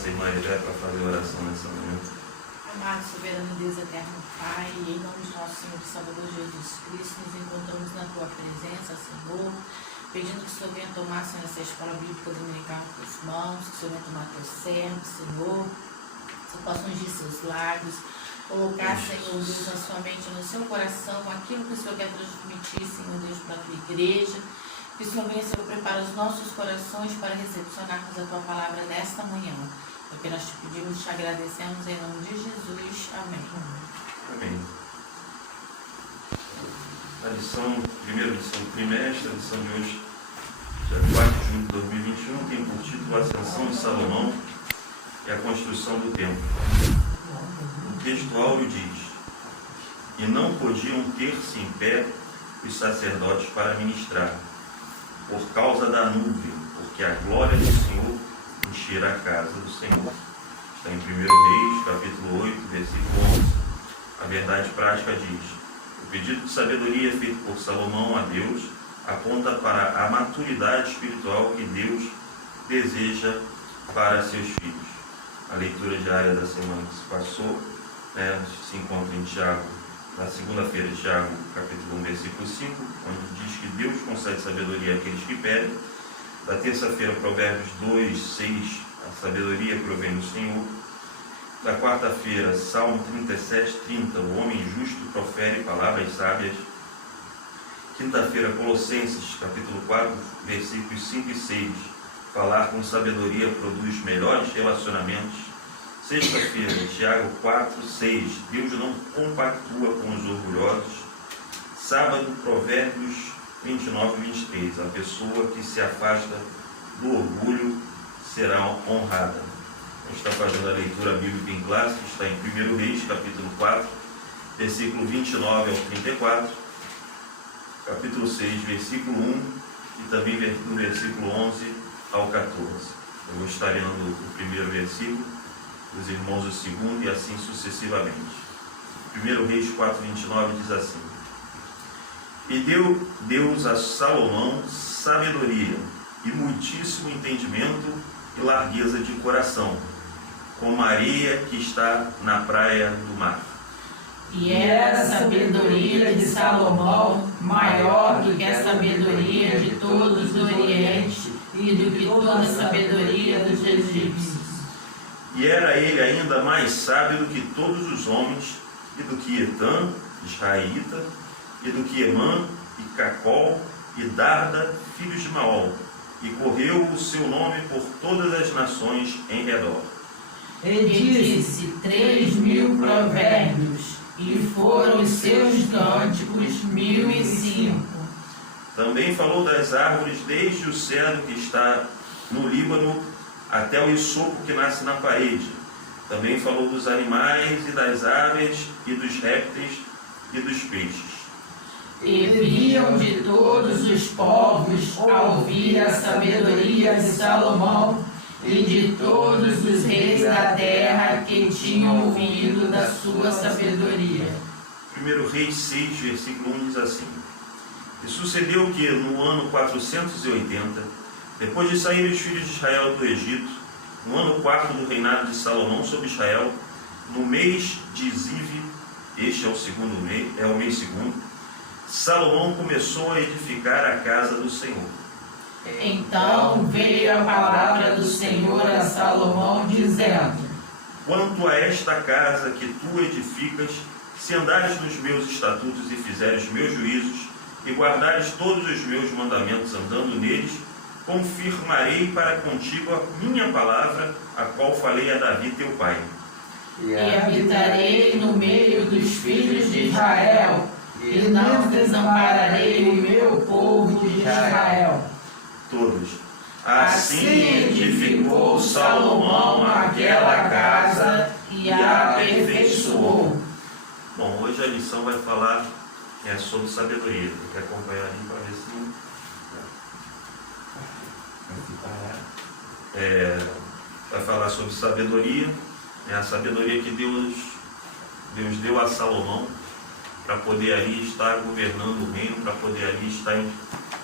nossa irmã Evé para fazer oração nessa manhã. Amado, soberano Deus eterno Pai, em nome de nosso Senhor e Salvador Jesus Cristo, nos encontramos na Tua presença, Senhor, pedindo que o Senhor venha tomar, Senhor, essa escola bíblica dominical com as mãos, que o Senhor venha tomar Teu servo, Senhor, que o Senhor possa ungir seus lábios, colocar, Senhor Deus, na sua mente, no seu coração, aquilo que o Senhor quer transmitir, Senhor Deus, para a Tua igreja. Que o Senhor venha, Senhor, preparar os nossos corações para recepcionarmos a Tua palavra nesta manhã. Porque nós te pedimos e te agradecemos em nome de Jesus. Amém. Amém. A lição, primeira lição do trimestre, a lição de hoje, dia 4 de junho de 2021, tem por título a Ascensão de Salomão e a Construção do Templo. O texto áureo diz: E não podiam ter-se em pé os sacerdotes para ministrar, por causa da nuvem, porque a glória do Senhor encher a casa do Senhor. Está em 1 Reis, capítulo 8, versículo 11. A verdade prática diz: o pedido de sabedoria feito por Salomão a Deus aponta para a maturidade espiritual que Deus deseja para seus filhos. A leitura diária da semana que se passou se encontra em Tiago, na segunda-feira, Tiago, capítulo 1, versículo 5, onde diz que Deus concede sabedoria àqueles que pedem. Da terça-feira, Provérbios 2, 6, a sabedoria provém do Senhor. Da quarta-feira, Salmo 37, 30, o homem justo profere palavras sábias. Quinta-feira, Colossenses, capítulo 4, versículos 5 e 6, falar com sabedoria produz melhores relacionamentos. Sexta-feira, Tiago 4, 6, Deus não compactua com os orgulhosos. Sábado, Provérbios 29 e 23, a pessoa que se afasta do orgulho será honrada. A gente está fazendo a leitura bíblica em classe, que está em 1 Reis, capítulo 4, versículo 29 ao 34, capítulo 6, versículo 1 e também do versículo 11 ao 14. Eu vou estar lendo o primeiro versículo, os irmãos o segundo e assim sucessivamente. 1 Reis 4, 29 diz assim: E deu Deus a Salomão sabedoria e muitíssimo entendimento e largueza de coração, como a areia que está na praia do mar. E era a sabedoria de Salomão maior do que a sabedoria de todos do Oriente e do que toda a sabedoria dos egípcios. E era ele ainda mais sábio do que todos os homens, e do que Etã, israelita, e do que Emã, e Cacol, e Darda, filhos de Maol, e correu o seu nome por todas as nações em redor. E disse 3.000 provérbios, e foram os seus cânticos 1.005. Também falou das árvores, desde o cedro que está no Líbano até o hisopo que nasce na parede. Também falou dos animais e das aves e dos répteis e dos peixes. E vinham de todos os povos a ouvir a sabedoria de Salomão e de todos os reis da terra que tinham ouvido da sua sabedoria. 1 Reis 6, versículo 1 diz assim: E sucedeu que no ano 480, depois de sair os filhos de Israel do Egito, no ano 4 do reinado de Salomão sobre Israel, no mês de Ziv, este é o segundo mês, é o mês segundo, Salomão começou a edificar a casa do Senhor. Então veio a palavra do Senhor a Salomão, dizendo: Quanto a esta casa que tu edificas, se andares nos meus estatutos e fizeres meus juízos, e guardares todos os meus mandamentos andando neles, confirmarei para contigo a minha palavra, a qual falei a Davi teu pai. E habitarei no meio dos filhos de Israel, e não desampararei o meu povo de Israel. Todos. Assim edificou Salomão aquela casa e a aperfeiçoou. Bom, hoje a lição vai falar sobre sabedoria. Tem que acompanhar ali para ver se vai falar sobre sabedoria, a sabedoria que Deus deu a Salomão para poder ali estar governando o reino, para poder ali estar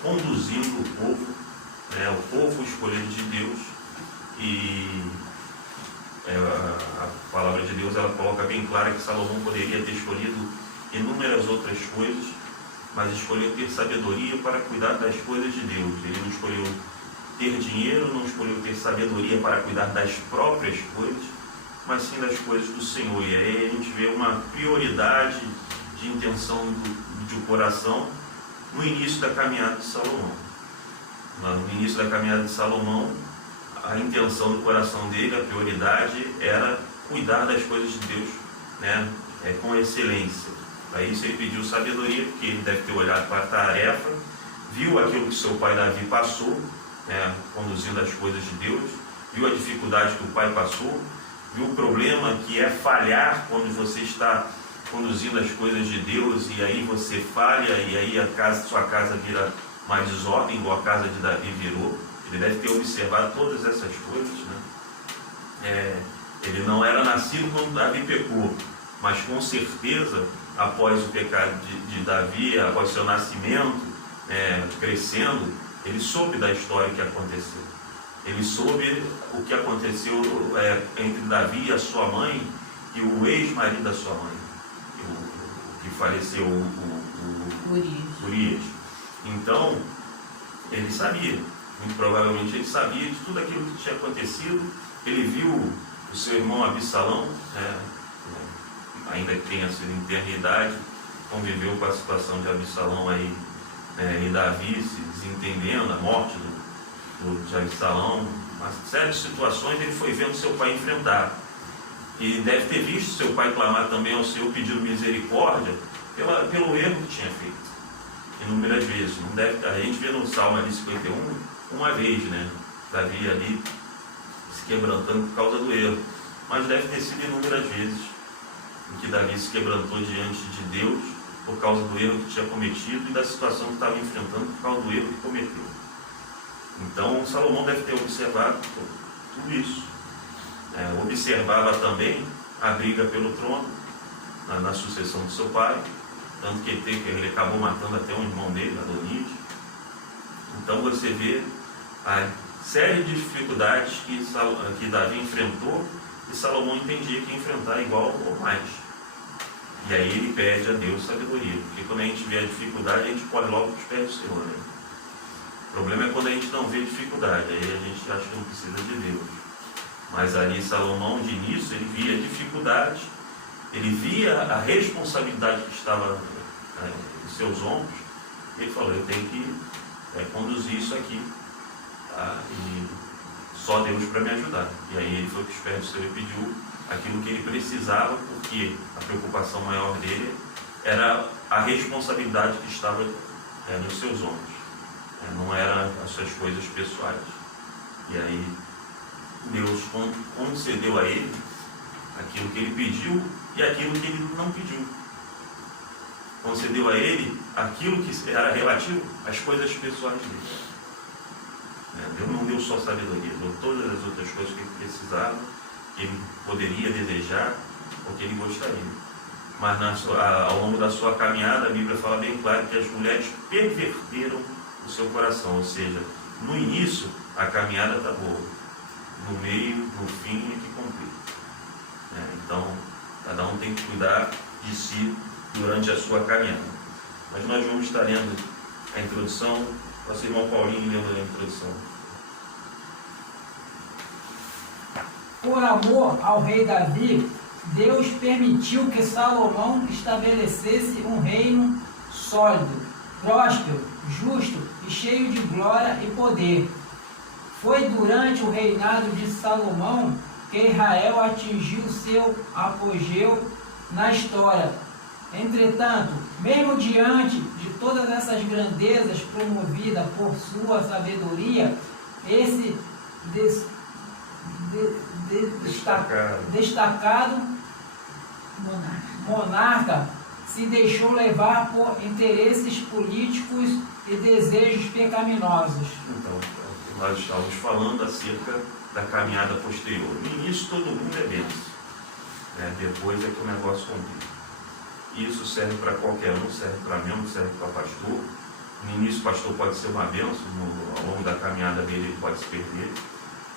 conduzindo o povo escolhido de Deus, e a palavra de Deus ela coloca bem clara que Salomão poderia ter escolhido inúmeras outras coisas, mas escolheu ter sabedoria para cuidar das coisas de Deus. Ele não escolheu ter dinheiro, não escolheu ter sabedoria para cuidar das próprias coisas, mas sim das coisas do Senhor. E aí a gente vê uma prioridade de intenção do coração no início da caminhada de Salomão. No início da caminhada de Salomão, a intenção do coração dele, a prioridade era cuidar das coisas de Deus, né, com excelência. Para isso ele pediu sabedoria, porque ele deve ter olhado para a tarefa, viu aquilo que seu pai Davi passou, né, conduzindo as coisas de Deus, viu a dificuldade que o pai passou, viu o problema que é falhar quando você está conduzindo as coisas de Deus e aí você falha e aí sua casa vira mais desordem, igual a casa de Davi virou. Ele deve ter observado todas essas coisas, né? Ele não era nascido quando Davi pecou, mas com certeza, após o pecado de Davi, após seu nascimento, crescendo, ele soube da história que aconteceu. Ele soube o que aconteceu entre Davi e a sua mãe e o ex-marido da sua mãe, o que faleceu, o Urias. Então, ele sabia. Muito provavelmente ele sabia de tudo aquilo que tinha acontecido. Ele viu o seu irmão Absalão, ainda que tenha sido em tenra idade, conviveu com a situação de Absalão aí, e Davi se desentendendo, a morte de Absalão, uma série de situações ele foi vendo seu pai enfrentar. E deve ter visto seu pai clamar também ao Senhor pedindo misericórdia pelo erro que tinha feito. Inúmeras vezes. A gente vê no Salmo ali 51, uma vez, né? Davi ali se quebrantando por causa do erro. Mas deve ter sido inúmeras vezes em que Davi se quebrantou diante de Deus por causa do erro que tinha cometido e da situação que estava enfrentando por causa do erro que cometeu. Então Salomão deve ter observado tudo isso. Observava também a briga pelo trono na sucessão do seu pai, tanto que ele acabou matando até um irmão dele, Adonias. Então você vê a série de dificuldades que Davi enfrentou e Salomão entendia que ia enfrentar igual ou mais. E aí ele pede a Deus sabedoria, porque quando a gente vê a dificuldade, a gente corre logo para os pés do Senhor, né? O problema é quando a gente não vê dificuldade, aí a gente acha que não precisa de Deus. Mas ali Salomão, de início, ele via a dificuldade, ele via a responsabilidade que estava nos seus ombros, e ele falou, eu tenho que conduzir isso aqui, tá? E só Deus para me ajudar. E aí ele foi para os pés do Senhor e pediu aquilo que ele precisava, porque a preocupação maior dele era a responsabilidade que estava nos seus ombros, não eram as suas coisas pessoais. E aí Deus concedeu a ele aquilo que ele pediu e aquilo que ele não pediu. Concedeu a ele aquilo que era relativo às coisas pessoais dele. Deus não deu só sabedoria, deu todas as outras coisas que ele precisava, que ele poderia desejar ou que ele gostaria. Mas ao longo da sua caminhada, a Bíblia fala bem claro que as mulheres perverteram o seu coração, ou seja, no início a caminhada está boa, no meio, no fim é que complica. Então, cada um tem que cuidar de si durante a sua caminhada. Mas nós vamos estar lendo a introdução, nosso irmão Paulinho lendo a introdução. Por amor ao rei Davi, Deus permitiu que Salomão estabelecesse um reino sólido, próspero, justo e cheio de glória e poder. Foi durante o reinado de Salomão que Israel atingiu seu apogeu na história. Entretanto, mesmo diante de todas essas grandezas promovidas por sua sabedoria, esse destacado monarca se deixou levar por interesses políticos e desejos pecaminosos. Então, nós estávamos falando acerca da caminhada posterior. No início todo mundo é bênção, depois é que o negócio complica. Isso serve para qualquer um, serve para membro, serve para pastor. No início o pastor pode ser uma bênção, ao longo da caminhada dele ele pode se perder.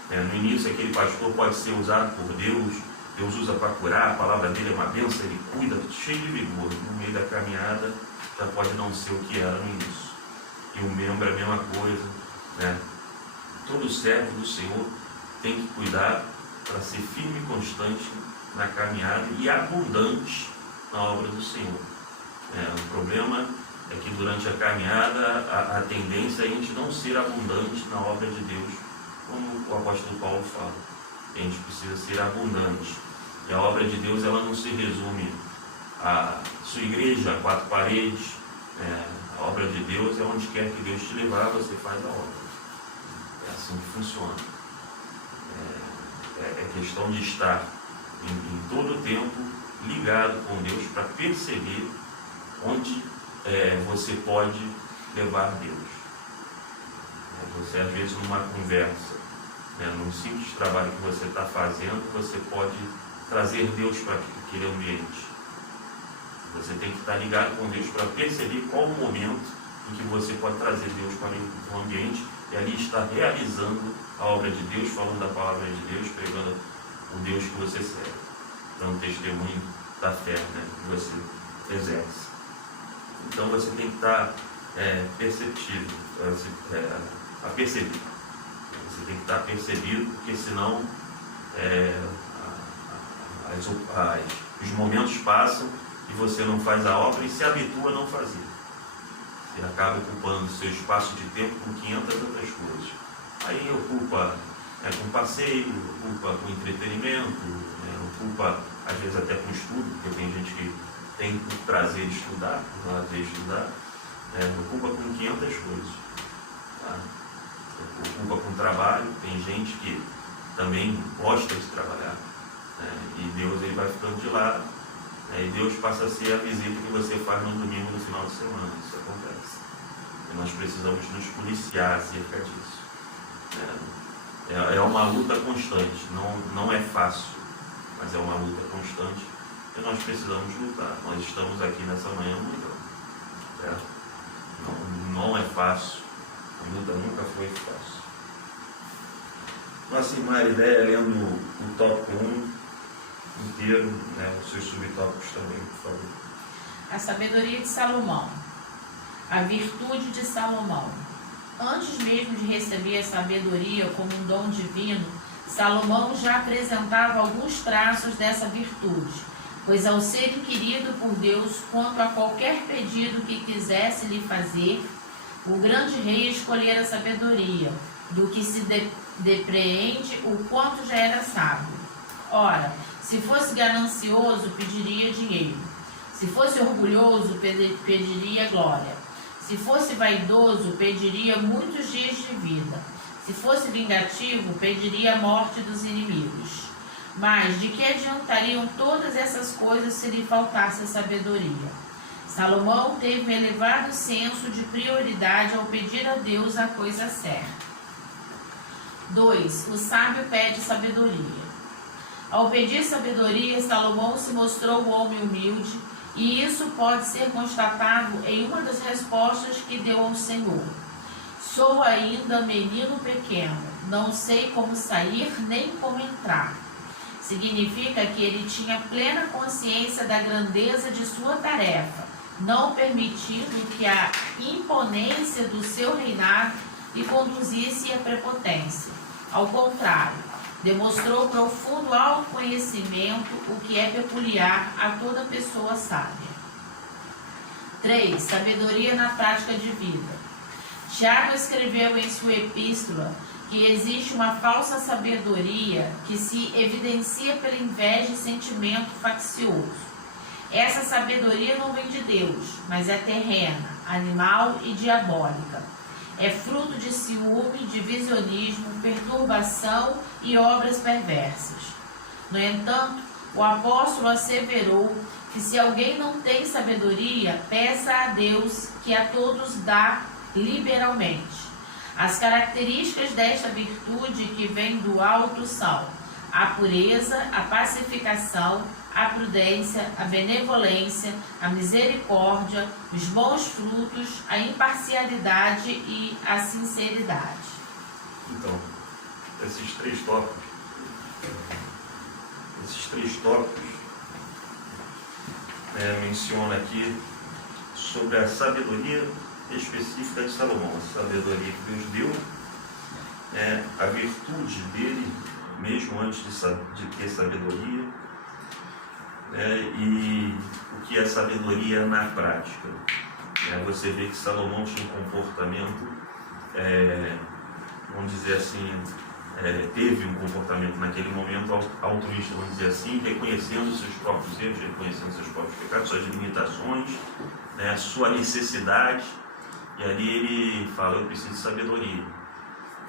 No início, aquele pastor pode ser usado por Deus, Deus usa para curar, a palavra dele é uma bênção, ele cuida, cheio de vigor. No meio da caminhada, já pode não ser o que era no início. E o membro é a mesma coisa, né? Todo servo do Senhor tem que cuidar para ser firme e constante na caminhada e abundante na obra do Senhor. O problema é que durante a caminhada a tendência é a gente não ser abundante na obra de Deus, como o apóstolo Paulo fala. A gente precisa ser abundante. E a obra de Deus, ela não se resume à sua igreja, a 4 paredes. A obra de Deus é onde quer que Deus te levar, você faz a obra. É assim que funciona. É questão de estar em todo o tempo ligado com Deus para perceber onde você pode levar Deus. Você, às vezes, numa conversa, num simples trabalho que você está fazendo, você pode trazer Deus para aquele ambiente. Você tem que estar ligado com Deus para perceber qual o momento em que você pode trazer Deus para o ambiente e ali estar realizando a obra de Deus, falando da palavra de Deus, pregando o Deus que você serve. Então, o testemunho da fé, que você exerce. Então, você tem que estar perceptivo, a perceber. Você tem que estar percebido, porque senão os momentos passam e você não faz a obra e se habitua a não fazer. Você acaba ocupando seu espaço de tempo com 500 outras coisas. Aí ocupa com passeio, ocupa com entretenimento, ocupa às vezes até com estudo, porque tem gente que tem por prazer de estudar, por prazer de estudar, ocupa com 500 coisas. Tá? Ocupa com trabalho, tem gente que também gosta de trabalhar, e Deus ele vai ficando de lado, e Deus passa a ser a visita que você faz no domingo, no final de semana. Isso acontece. E nós precisamos nos policiar acerca disso. É uma luta constante, não é fácil, mas é uma luta constante e nós precisamos lutar. Nós estamos aqui nessa manhã lutando. Não é fácil, a luta nunca foi fácil. Nossa irmã Arideia, lendo o tópico 1 inteiro, os seus subtópicos também, por favor. A sabedoria de Salomão, a virtude de Salomão. Antes mesmo de receber a sabedoria como um dom divino, Salomão já apresentava alguns traços dessa virtude, pois ao ser inquirido por Deus quanto a qualquer pedido que quisesse lhe fazer, o grande rei escolhera a sabedoria, do que se depreende o quanto já era sábio. Ora, se fosse ganancioso, pediria dinheiro. Se fosse orgulhoso, pediria glória. Se fosse vaidoso, pediria muitos dias de vida. Se fosse vingativo, pediria a morte dos inimigos. Mas de que adiantariam todas essas coisas se lhe faltasse a sabedoria? Salomão teve um elevado senso de prioridade ao pedir a Deus a coisa certa. 2. O sábio pede sabedoria. Ao pedir sabedoria, Salomão se mostrou um homem humilde, e isso pode ser constatado em uma das respostas que deu ao Senhor. Sou ainda menino pequeno, não sei como sair nem como entrar. Significa que ele tinha plena consciência da grandeza de sua tarefa, não permitindo que a imponência do seu reinado lhe conduzisse à prepotência. Ao contrário, demonstrou profundo autoconhecimento, o que é peculiar a toda pessoa sábia. 3. Sabedoria na prática de vida. Tiago escreveu em sua epístola que existe uma falsa sabedoria que se evidencia pela inveja e sentimento faccioso. Essa sabedoria não vem de Deus, mas é terrena, animal e diabólica. É fruto de ciúme, divisionismo, perturbação e obras perversas. No entanto, o apóstolo asseverou que se alguém não tem sabedoria, peça a Deus, que a todos dá liberalmente. As características desta virtude que vem do alto são a pureza, a pacificação, a prudência, a benevolência, a misericórdia, os bons frutos, a imparcialidade e a sinceridade. Então, esses três tópicos menciona aqui sobre a sabedoria específica de Salomão, a sabedoria que Deus deu, a virtude dele, mesmo antes de ter sabedoria, e o que é sabedoria na prática. Você vê que Salomão tinha um comportamento, vamos dizer assim, teve um comportamento naquele momento altruísta, vamos dizer assim, reconhecendo seus próprios erros, reconhecendo seus próprios pecados, suas limitações, sua necessidade, e ali ele fala: eu preciso de sabedoria.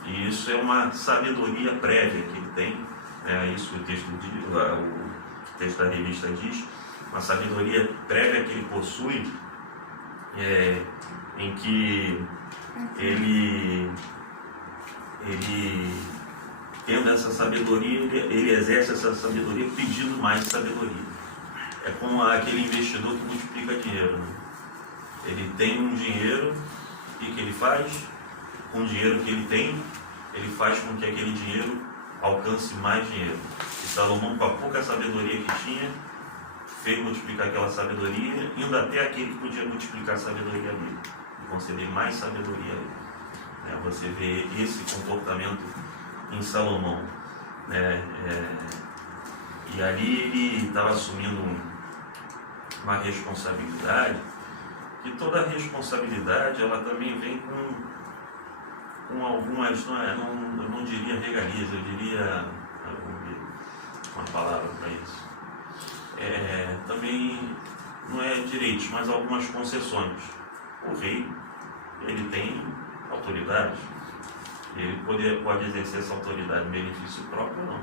E isso é uma sabedoria prévia que ele tem, isso o texto da revista diz, uma sabedoria prévia que ele possui, em que ele tendo essa sabedoria, ele exerce essa sabedoria pedindo mais sabedoria. É como aquele investidor que multiplica dinheiro, né? Ele tem um dinheiro, e o que ele faz? Com o dinheiro que ele tem, ele faz com que aquele dinheiro alcance mais dinheiro. E Salomão, com a pouca sabedoria que tinha, fez multiplicar aquela sabedoria, indo até aquele que podia multiplicar a sabedoria dele, e conceder mais sabedoria a ele. Você vê esse comportamento em Salomão, e ali ele estava assumindo uma responsabilidade, e toda responsabilidade ela também vem com algumas, eu não diria regalias, eu diria uma palavra para isso, também não é direitos, mas algumas concessões. O rei, ele tem autoridade, ele pode exercer essa autoridade em benefício próprio ou não.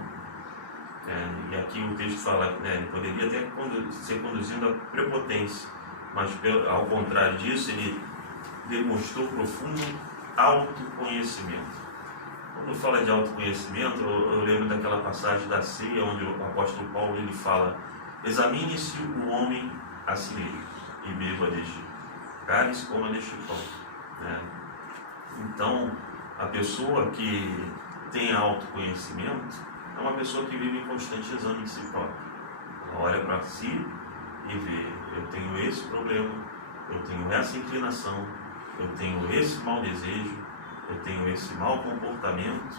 E aqui o texto fala que ele poderia até ser conduzindo a prepotência, mas ao contrário disso, ele demonstrou profundo autoconhecimento. Quando fala de autoconhecimento, eu lembro daquela passagem da ceia, onde o apóstolo Paulo ele fala: examine-se o homem a si mesmo e beba deste cálice, coma deste pão. Então, a pessoa que tem autoconhecimento é uma pessoa que vive em constante exame de si própria. Ela olha para si e vê: eu tenho esse problema, eu tenho essa inclinação, eu tenho esse mau desejo, eu tenho esse mau comportamento,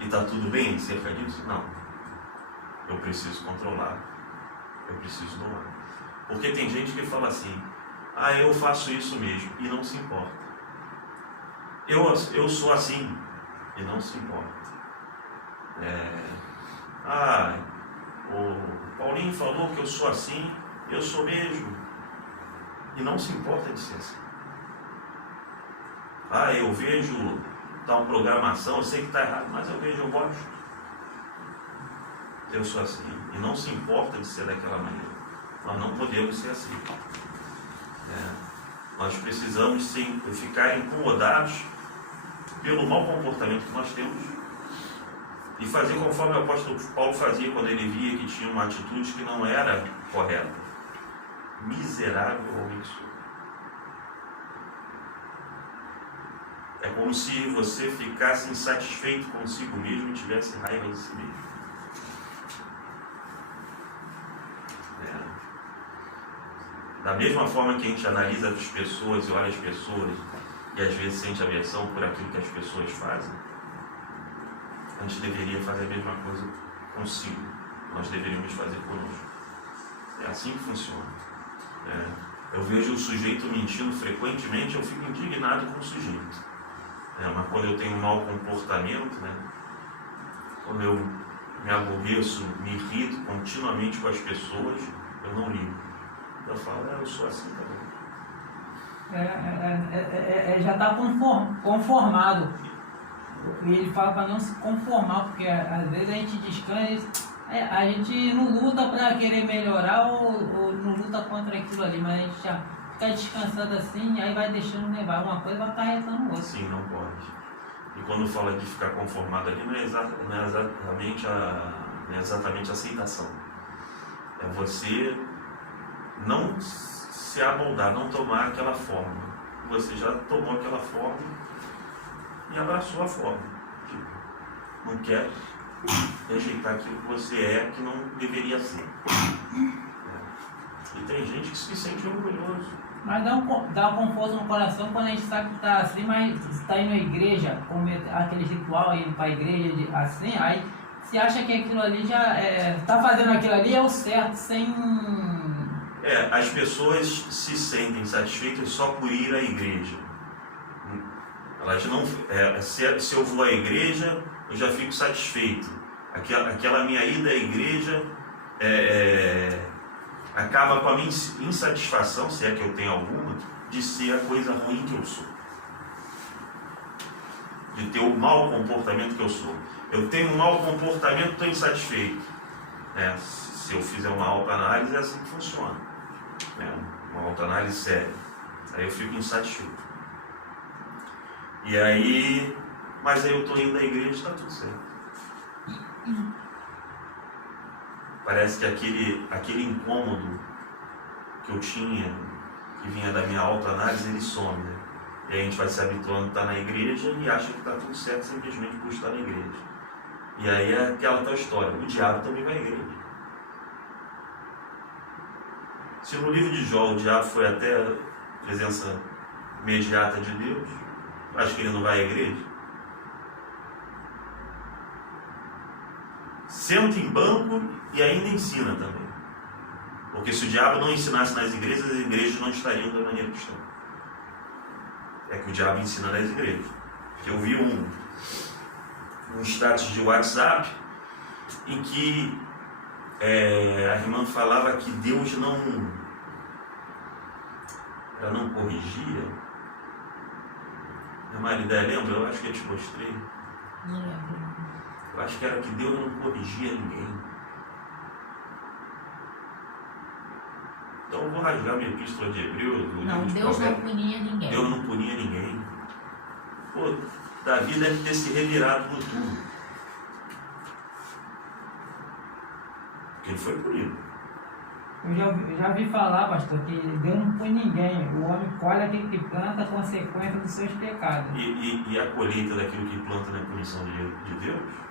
e está tudo bem acerca disso? Não. Eu preciso controlar, eu preciso domar. Porque tem gente que fala assim: eu faço isso mesmo, e não se importa. Eu sou assim, e não se importa. O Paulinho falou que eu sou assim, eu sou mesmo, e não se importa de ser assim. Eu vejo tal programação, eu sei que está errado, mas eu gosto. Eu sou assim, e não se importa de ser daquela maneira. Nós não podemos ser assim. Nós precisamos sim ficar incomodados pelo mau comportamento que nós temos e fazer conforme o apóstolo Paulo fazia quando ele via que tinha uma atitude que não era correta. Miserável homem que sou. É como se você ficasse insatisfeito consigo mesmo e tivesse raiva de si mesmo. Da mesma forma que a gente analisa as pessoas e olha as pessoas e às vezes sente aversão por aquilo que as pessoas fazem, a gente deveria fazer a mesma coisa consigo. Nós deveríamos fazer conosco. É assim que funciona. Eu vejo o sujeito mentindo frequentemente, eu fico indignado com o sujeito. Mas quando eu tenho um mau comportamento, quando eu me aborreço, me irrito continuamente com as pessoas, eu não ligo. Eu falo: eu sou assim também. Já está conformado. E ele fala para não se conformar, porque às vezes a gente descansa, a gente não luta para querer melhorar ou não luta contra aquilo ali, mas a gente já fica descansado assim, aí vai deixando levar. Uma coisa vai acarretando outra. Sim, não pode. E quando fala de ficar conformado ali, não é exatamente a aceitação. É você não se amoldar, não tomar aquela forma. Você já tomou aquela forma e abraçou a forma. não quer rejeitar aquilo que você é, que não deveria ser. E tem gente que se sente orgulhoso. Mas dá um conforto no coração quando a gente sabe que está assim, mas está indo à igreja, como aquele ritual, indo para a igreja assim, aí se acha que aquilo ali já está fazendo aquilo ali é o certo, sem... As pessoas se sentem satisfeitas só por ir à igreja. Elas não, se eu vou à igreja, eu já fico satisfeito. Aquela minha ida à igreja acaba com a minha insatisfação, se é que eu tenho alguma, de ser a coisa ruim que eu sou. De ter o mau comportamento que eu sou. Eu tenho um mau comportamento, estou insatisfeito. Se eu fizer uma autoanálise, é assim que funciona. Uma autoanálise séria. Aí eu fico insatisfeito. E aí, mas aí eu estou indo à igreja e está tudo certo. Parece que aquele incômodo que eu tinha, que vinha da minha autoanálise, ele some, né? E aí a gente vai se habituando a estar na igreja e acha que está tudo certo simplesmente por estar na igreja. E aí é aquela tal história, o diabo também vai à igreja. Se no livro de Jó o diabo foi até a presença imediata de Deus, acho que ele não vai à igreja? Senta em banco e ainda ensina também. Porque se o diabo não ensinasse nas igrejas, as igrejas não estariam da maneira que estão. É que o diabo ensina nas igrejas. Eu vi um status de WhatsApp em que a irmã falava que Deus ela não corrigia. Minha maridé, lembra? Eu acho que eu te mostrei. Não lembro. Eu acho que era que Deus não corrigia ninguém. Então eu vou rasgar minha epístola de Hebreus. Não, Deus não punia ninguém. Deus não punia ninguém. Pô, Davi deve ter se revirado no tudo. Porque ele foi punido. Eu já ouvi falar, pastor, que Deus não pune ninguém. O homem colhe aquilo que planta, a consequência dos seus pecados. E a colheita daquilo que planta na punição de Deus?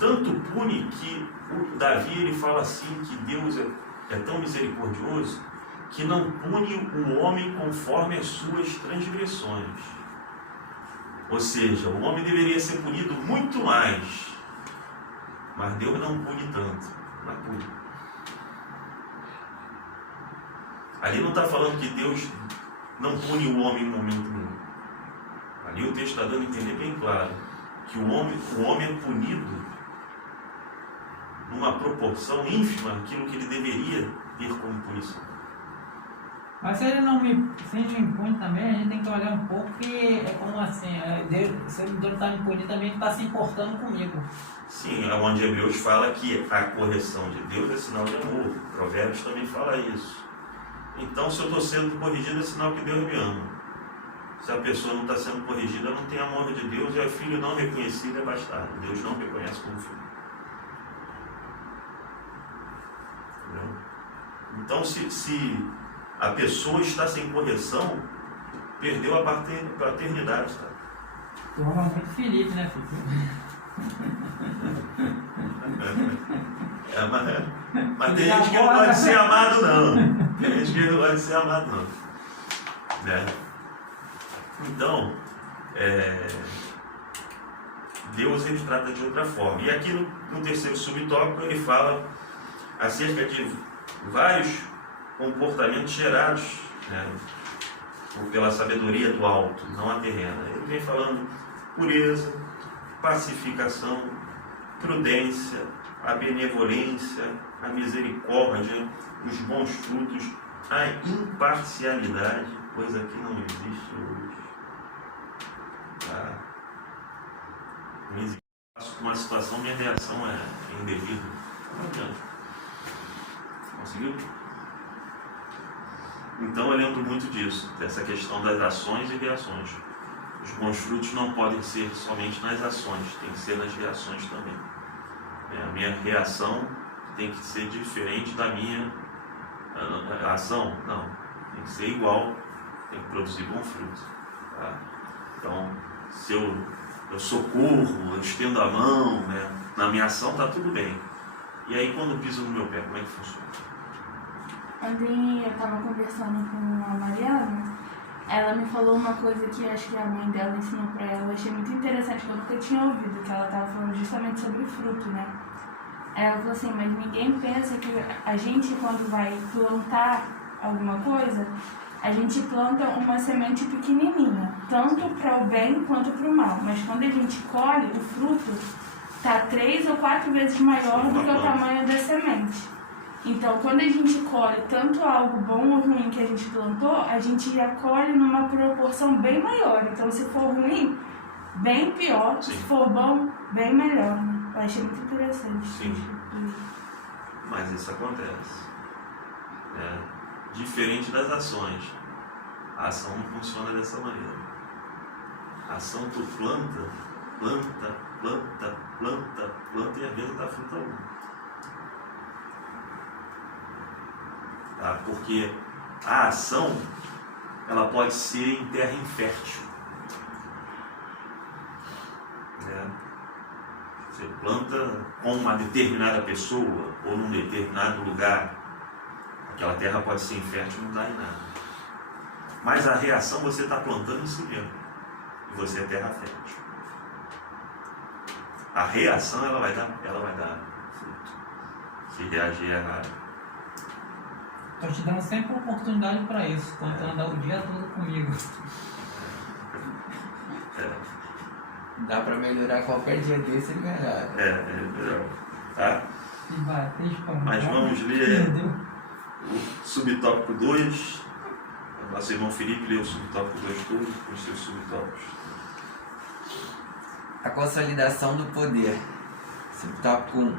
Tanto pune que o Davi ele fala assim que Deus é tão misericordioso que não pune o homem conforme as suas transgressões. Ou seja, o homem deveria ser punido muito mais, mas Deus não pune tanto, mas pune. Ali não está falando que Deus não pune o homem em momento nenhum. Ali o texto está dando a entender bem claro que o homem é punido numa proporção ínfima aquilo que ele deveria ter como punição. Mas se ele não me impune também, a gente tem que olhar um pouco que é como assim, se Deus não está me punindo também, ele está se importando comigo. Sim, é onde Hebreus fala que a correção de Deus é sinal de amor. Provérbios também fala isso. Então, se eu estou sendo corrigido, é sinal que Deus me ama. Se a pessoa não está sendo corrigida, não tem amor de Deus, e é filho não reconhecido, é bastardo. Deus não reconhece como filho. Então, se a pessoa está sem correção, perdeu a paternidade, sabe? Tu ama muito Felipe, né, Felipe? Mas tem gente que não pode ser amado, não. Tem gente que não pode ser amado, não. Então, Deus ele trata de outra forma. E aqui no terceiro subtópico ele fala acerca de vários comportamentos gerados pela sabedoria do alto, não a terrena. Ele vem falando pureza, pacificação, prudência, a benevolência, a misericórdia, os bons frutos, a imparcialidade, coisa que não existe hoje. Não existe. Uma situação, minha reação é indevida. Não adianta. Conseguiu? Então eu lembro muito disso, dessa questão das ações e reações. Os bons frutos não podem ser somente nas ações, tem que ser nas reações também. A minha reação tem que ser diferente da minha ação? Não, tem que ser igual, tem que produzir bom fruto. Tá? Então, se eu socorro, eu estendo a mão, né? Na minha ação está tudo bem. E aí quando pisa no meu pé, como é que funciona? Ontem eu estava conversando com a Mariana, ela me falou uma coisa que acho que a mãe dela ensinou para ela, eu achei muito interessante, que eu nunca tinha ouvido, que ela estava falando justamente sobre fruto, né? Ela falou assim, mas ninguém pensa que a gente, quando vai plantar alguma coisa, a gente planta uma semente pequenininha, tanto para o bem quanto para o mal. Mas quando a gente colhe, o fruto está 3 ou 4 vezes maior do que o tamanho da semente. Então, quando a gente colhe tanto algo bom ou ruim que a gente plantou, a gente já colhe numa proporção bem maior. Então, se for ruim, bem pior. Sim. Se for bom, bem melhor. Né? Eu achei muito interessante. Sim. Mas isso acontece. Diferente das ações. A ação não funciona dessa maneira. A ação tu planta e às vezes dá fruta alguma. Tá? Porque a ação ela pode ser em terra infértil. Você planta com uma determinada pessoa ou num determinado lugar, aquela terra pode ser infértil e não dá em nada. Mas a reação você está plantando em si mesmo. E você é terra fértil. A reação ela vai dar fruto. Se reagir errado. Estou te dando sempre oportunidade para isso, quando andar o dia todo comigo. Dá pra melhorar qualquer dia desse e melhor. Melhor. Tá? E bater, espancar. Mas vamos ler o subtópico 2. Nosso irmão Felipe lê o subtópico 2 todo, com os seus subtópicos. A consolidação do poder. Subtópico 1.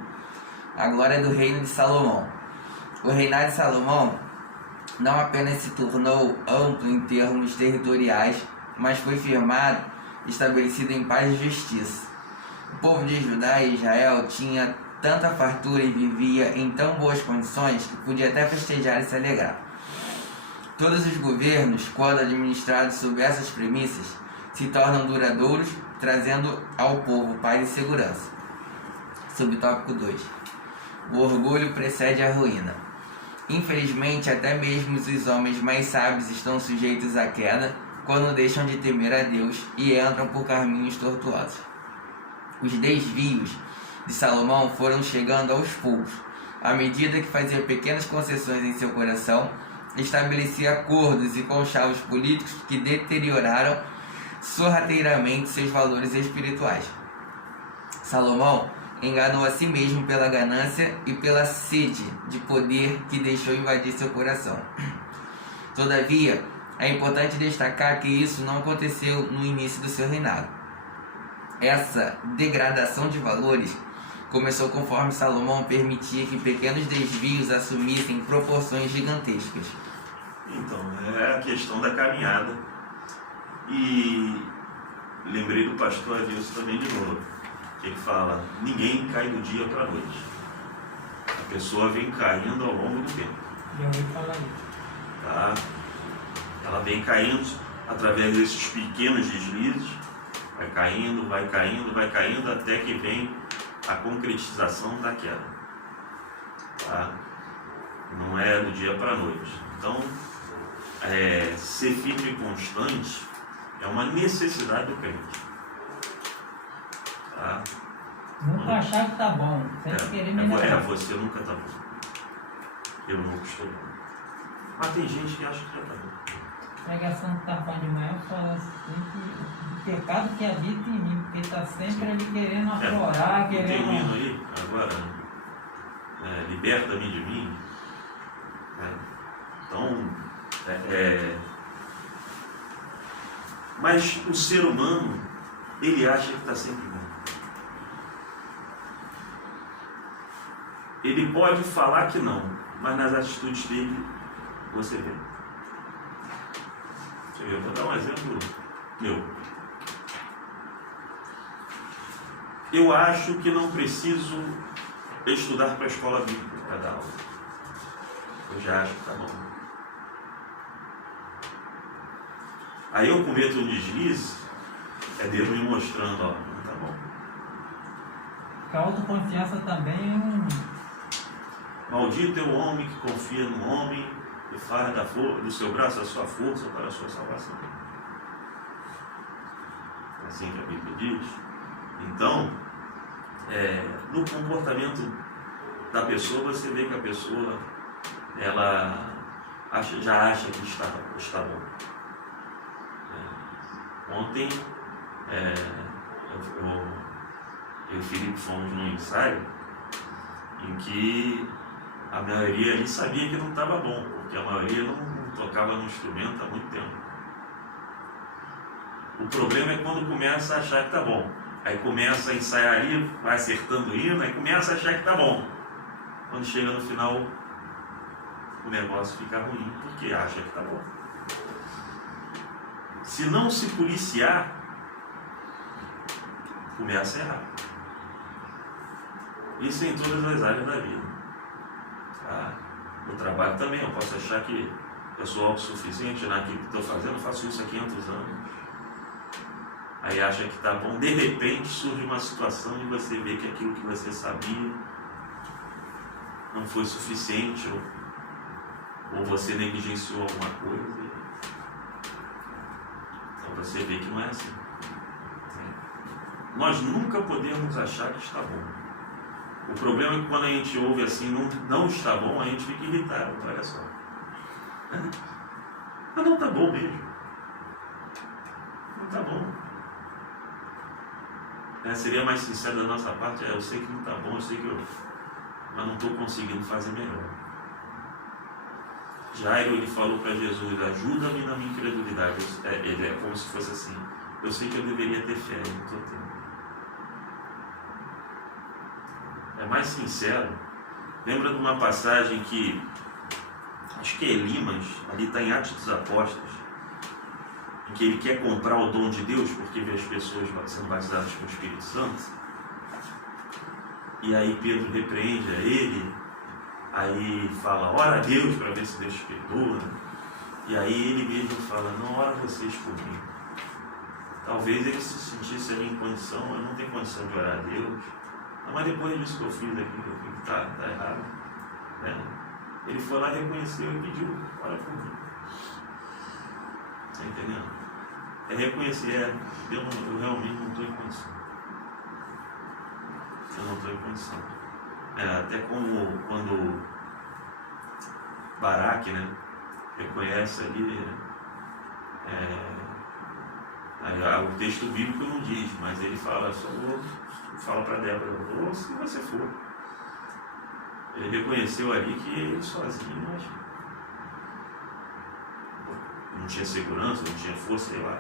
A glória do reino de Salomão. O reinado de Salomão não apenas se tornou amplo em termos territoriais, mas foi firmado, estabelecido em paz e justiça. O povo de Judá e Israel tinha tanta fartura e vivia em tão boas condições que podia até festejar e se alegrar. Todos os governos, quando administrados sob essas premissas, se tornam duradouros, trazendo ao povo paz e segurança. Subtópico 2. O orgulho precede a ruína. Infelizmente, até mesmo os homens mais sábios estão sujeitos à queda quando deixam de temer a Deus e entram por caminhos tortuosos. Os desvios de Salomão foram chegando aos poucos, à medida que fazia pequenas concessões em seu coração, estabelecia acordos e conchavos políticos que deterioraram sorrateiramente seus valores espirituais. Salomão enganou a si mesmo pela ganância e pela sede de poder que deixou invadir seu coração. Todavia, é importante destacar que isso não aconteceu no início do seu reinado. Essa degradação de valores começou conforme Salomão permitia que pequenos desvios assumissem proporções gigantescas. Então, é a questão da caminhada. E lembrei do pastor Adilson também de novo, que ele fala, ninguém cai do dia para a noite. A pessoa vem caindo ao longo do tempo. Já ouvi falar isso. Tá? Ela vem caindo através desses pequenos deslizes, vai caindo, até que vem a concretização da queda. Tá? Não é do dia para a noite. Então, ser firme e constante é uma necessidade do crente. Tá? Nunca achar que tá bom, sempre querer melhorar. Você nunca tá bom. Eu nunca estou bom. Mas tem gente que acha que já tá bom. A pregação que tá bom demais, eu falo assim que o pecado que habita em mim, porque tá sempre ali querendo aflorar, Tem um querendo... hino aí, agora, liberta-me de mim. Então, mas o ser humano, ele acha que está sempre bom. Ele pode falar que não, mas nas atitudes dele, você vê. Eu vou dar um exemplo meu. Eu acho que não preciso estudar para a escola bíblica para dar aula. Eu já acho que está bom. Aí eu cometo um deslize, É Deus me mostrando, ó, não tá bom. A autoconfiança também é um... Maldito é o homem que confia no homem e faz do seu braço a sua força para a sua salvação. É assim que a Bíblia diz. Então, no comportamento da pessoa, você vê que a pessoa ela já acha que está bom. Ontem, eu e o Felipe fomos num ensaio em que a maioria ali sabia que não estava bom, porque a maioria não tocava no instrumento há muito tempo. O problema é quando começa a achar que está bom. Aí começa a ensaiar ali, vai acertando o hino, aí começa a achar que está bom. Quando chega no final, o negócio fica ruim, porque acha que está bom. Se não se policiar, começa a errar. Isso em todas as áreas da vida. No trabalho também, eu posso achar que eu sou autossuficiente naquilo que estou fazendo, eu faço isso há 500 anos. Aí acha que está bom, de repente surge uma situação e você vê que aquilo que você sabia não foi suficiente, ou você negligenciou alguma coisa. Então você vê que não é assim. Nós nunca podemos achar que está bom. O problema é que quando a gente ouve assim, não está bom, a gente fica irritado. Olha só. Mas não está bom mesmo. Não está bom. Seria mais sincero da nossa parte, eu sei que não está bom, eu sei que mas não estou conseguindo fazer melhor. Jairo, ele falou para Jesus, ajuda-me na minha incredulidade. Ele é como se fosse assim, eu sei que eu deveria ter fé, eu não estou tendo. É mais sincero. Lembra de uma passagem que, acho que é Elimas, ali está em Atos dos Apóstolos, em que ele quer comprar o dom de Deus, porque vê as pessoas sendo batizadas com o Espírito Santo. E aí Pedro repreende a ele, aí fala, ora a Deus para ver se Deus te perdoa. E aí ele mesmo fala, não, ora vocês por mim. Talvez ele se sentisse ali em condição, eu não tenho condição de orar a Deus. Mas depois disso que eu fiz aqui, que eu vi que está errado, ele foi lá, reconheceu e pediu, ora por mim. Está entendendo? É reconhecer, eu realmente não estou em condição. Eu não estou em condição. Até como quando Baraque, reconhece ali, o texto bíblico não diz, mas ele fala, fala para Débora, ou se você for. Ele reconheceu ali que ele sozinho não tinha segurança, não tinha força, sei lá.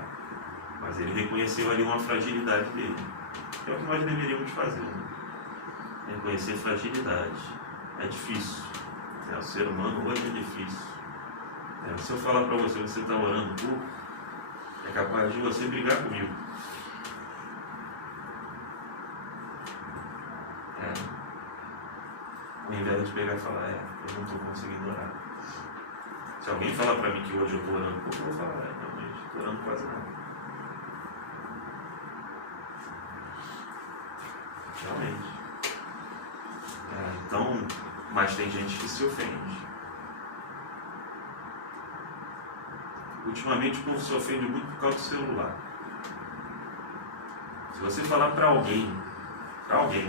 Mas ele reconheceu ali uma fragilidade dele. É o que nós deveríamos fazer. Reconhecer fragilidade. É difícil. O ser humano hoje é difícil. Se eu falar para você que você está orando pouco, é capaz de você brigar comigo. Ao invés de pegar e falar, eu não estou conseguindo orar. Se alguém falar para mim que hoje eu estou orando pouco, eu vou falar, realmente, estou orando quase nada. Realmente. Então, mas tem gente que se ofende. Ultimamente o povo se ofende muito por causa do celular. Se você falar para alguém, qualquer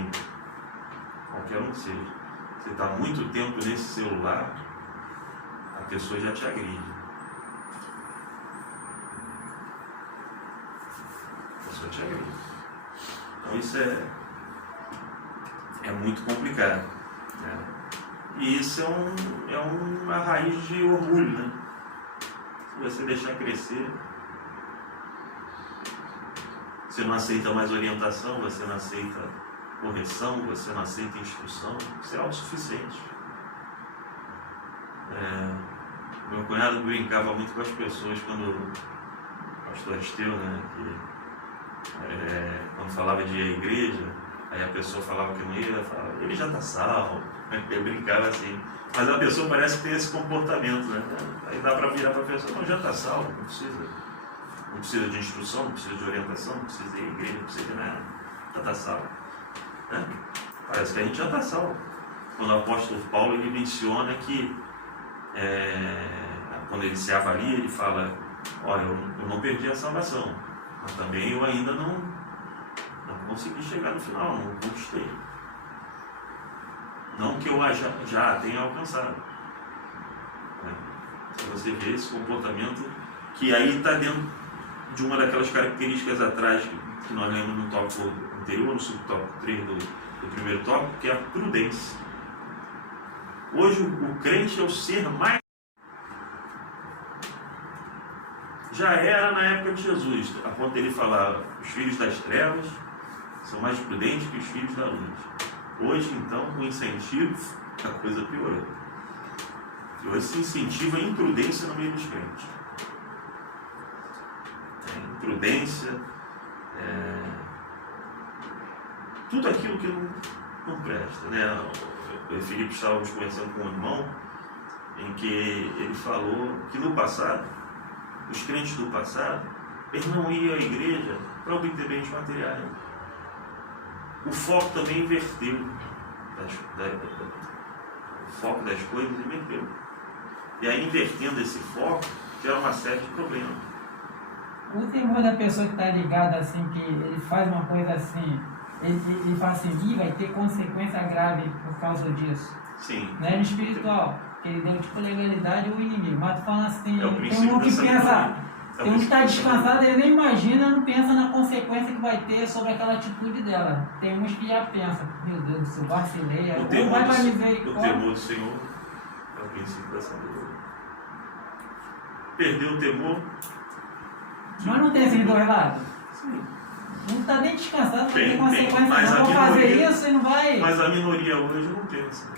um que seja, você está muito tempo nesse celular, a pessoa já te agride. A pessoa te agride. Então isso é muito complicado. E isso é uma raiz de orgulho, Se você deixar crescer, você não aceita mais orientação, você não aceita correção, você não aceita instrução, você é autossuficiente. Meu cunhado brincava muito com as pessoas quando o pastor Esteu, quando falava de ir à igreja, aí a pessoa falava que não ia, falava, ele já está salvo, ele brincava assim. Mas a pessoa parece que tem esse comportamento, Aí dá para virar para a pessoa, não, já está salvo, não precisa. Não precisa de instrução, não precisa de orientação, não precisa de igreja, não precisa de nada. Já está salvo. Né? Parece que a gente já está salvo. Quando o apóstolo Paulo ele menciona que, quando ele se avalia, ele fala: olha, eu não perdi a salvação, mas também eu ainda não consegui chegar no final, não conquistei. Não que eu já tenha alcançado. Se você vê esse comportamento, que aí está dentro de uma daquelas características atrás que nós lemos no tópico anterior, no subtópico 3 do primeiro tópico, que é a prudência. Hoje o crente é o ser mais... Já era na época de Jesus, a ponto dele falar: os filhos das trevas são mais prudentes que os filhos da luz. Hoje, então, com incentivo, a coisa piorou. E hoje se incentiva a imprudência no meio dos crentes. Imprudência, tudo aquilo que não presta, né? O Filipe estávamos conversando com um irmão em que ele falou que no passado, os crentes do passado, eles não iam à igreja para obter bens materiais. O foco também inverteu. O foco das coisas inverteu. E aí, invertendo esse foco, gera uma série de problemas. O temor da pessoa que está ligada assim, que ele faz uma coisa assim, ele fala assim: "Ih, vai ter consequência grave por causa disso". Sim. Não é no espiritual, que ele deu tipo legalidade ou inimigo. Mas tu fala assim, É o tem princípio um que da pensa, sabedoria. tem um que está descansado, ele nem imagina, não pensa na consequência que vai ter sobre aquela atitude dela. Tem uns que já pensam: "Meu Deus do céu, vacilei, ou vai para O misericórdia". temor do Senhor é o princípio da sabedoria. Perdeu o temor. Mas não tem seguidor relado? Sim. Não está nem descansado, não tem Tem, consequência, mas não. a Vou fazer minoria- isso e não vai. Mas a minoria hoje não pensa.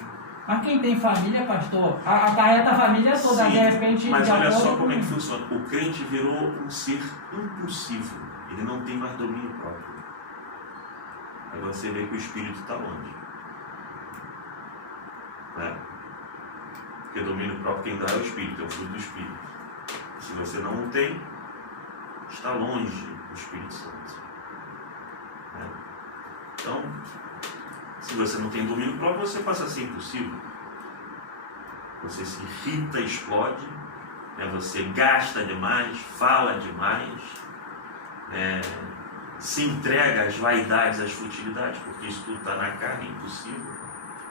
Mas quem tem família, pastor, acarreta a família toda, Sim, de repente, mas de olha acordo só com... como é que funciona. O crente virou um ser impulsivo. Ele não tem mais domínio próprio. Aí você vê que o espírito está longe. Né? Porque domínio próprio quem dá é o espírito, é o fruto do espírito. Se você não o tem, está longe do Espírito Santo. Né? Então, se você não tem domínio próprio, você passa a ser impossível. Você se irrita, explode, né? Você gasta demais, fala demais, se entrega às vaidades, às futilidades, porque isso tudo está na carne, é impossível.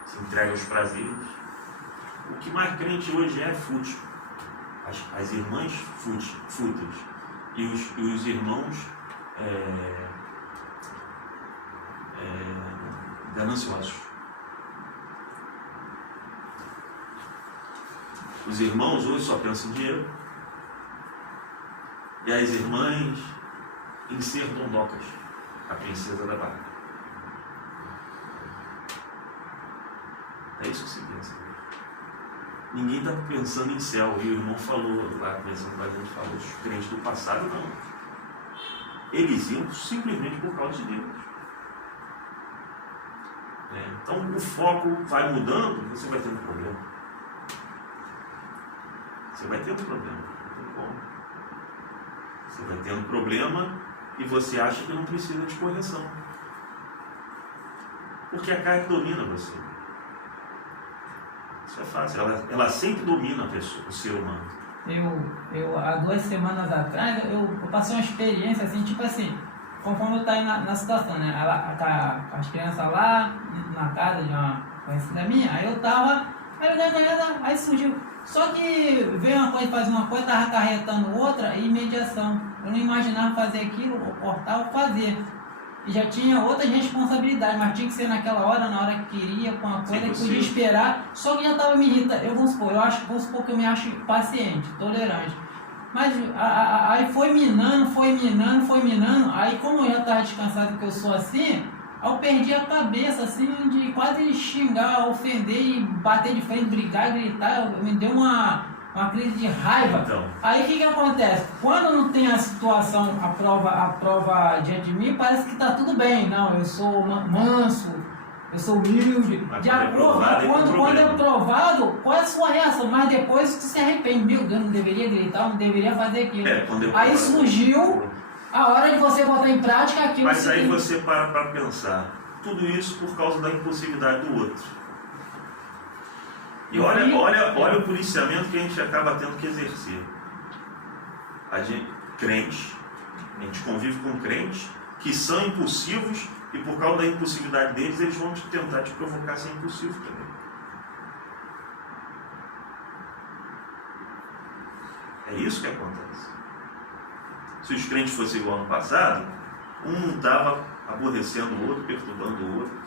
Se entrega aos prazeres. O que mais crente hoje é fútil. As irmãs fúteis e os irmãos gananciosos. Os irmãos hoje só pensam em dinheiro e as irmãs em ser dondocas, a princesa da barca. É isso que se pensa. Ninguém está pensando em céu. E o irmão falou lá, começando com a gente, falou dos crentes do passado, não. Eles iam simplesmente por causa de Deus. Então o foco vai mudando, você vai tendo problema. Você vai tendo problema. Não tem como. Você vai tendo problema e você acha que não precisa de correção. Porque a carne domina você. Isso é fácil, ela sempre domina a pessoa, o ser humano. Eu há 2 semanas atrás, eu passei uma experiência assim, tipo assim, conforme eu estava aí na situação, né? As crianças lá, na casa de uma conhecida minha, aí eu tava, aí surgiu. Só que veio uma coisa, fazia uma coisa, estava acarretando outra e mediação. Eu não imaginava fazer aquilo, ou cortar, ou fazer. E já tinha outras responsabilidades, mas tinha que ser naquela hora, na hora que queria, com a coisa que podia esperar, só que já estava me irritando. Vamos supor que eu me acho paciente, tolerante. Mas aí foi minando, aí como eu já estava descansado que eu sou assim, aí eu perdi a cabeça, assim, de quase xingar, ofender e bater de frente, brigar, gritar, me deu uma crise de raiva. Então. Aí o que acontece? Quando não tem a situação, a prova diante de mim, parece que está tudo bem. Não, eu sou manso, Eu sou humilde. Mas De quando é acordo, provado, é quando problema. é provado, qual é a sua reação? Mas depois você se arrepende. Meu Deus, não deveria gritar, não deveria fazer aquilo. Quando é Aí provado. surgiu a hora de você botar em prática aquilo. Mas aí que você para pensar. Tudo isso por causa da impulsividade do outro. E olha o policiamento que a gente acaba tendo que exercer. A gente convive com crentes que são impulsivos e por causa da impulsividade deles, eles vão tentar te provocar a ser impulsivo também. É isso que acontece. Se os crentes fossem igual no passado, um não estava aborrecendo o outro, perturbando o outro,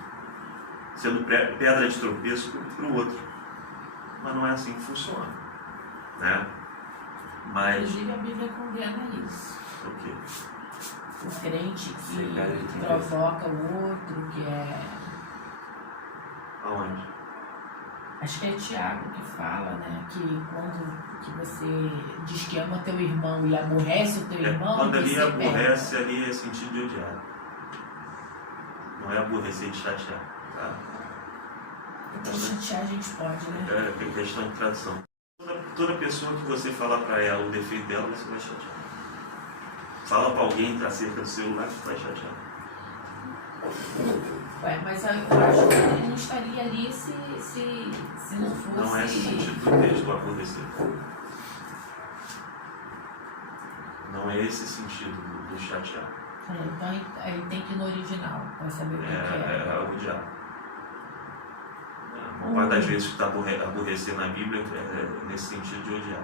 sendo pedra de tropeço para o outro. Mas não é assim que funciona, né? Mas Inclusive a Bíblia condena isso. o quê? O crente Sim, cara, que tem provoca o outro, que é. Aonde? Acho que é Tiago que fala, né? Que quando que você diz que ama teu irmão e aborrece o teu irmão, Quando ali você aborrece, ali é sentido de odiar. Não é aborrecer de chatear, tá? Então chatear a gente pode, né? É questão de tradução. Toda pessoa que você falar para ela o defeito dela, você vai chatear. Fala para alguém que está cerca do celular, você vai chatear. Ué, mas eu acho que ele não estaria ali se não fosse. Não é esse o sentido do texto do aborrecer. Não é esse sentido do chatear. Então ele tem que ir no original para saber o que é. É odiar. A maior parte das vezes que está aborrecer na Bíblia é nesse sentido de odiar.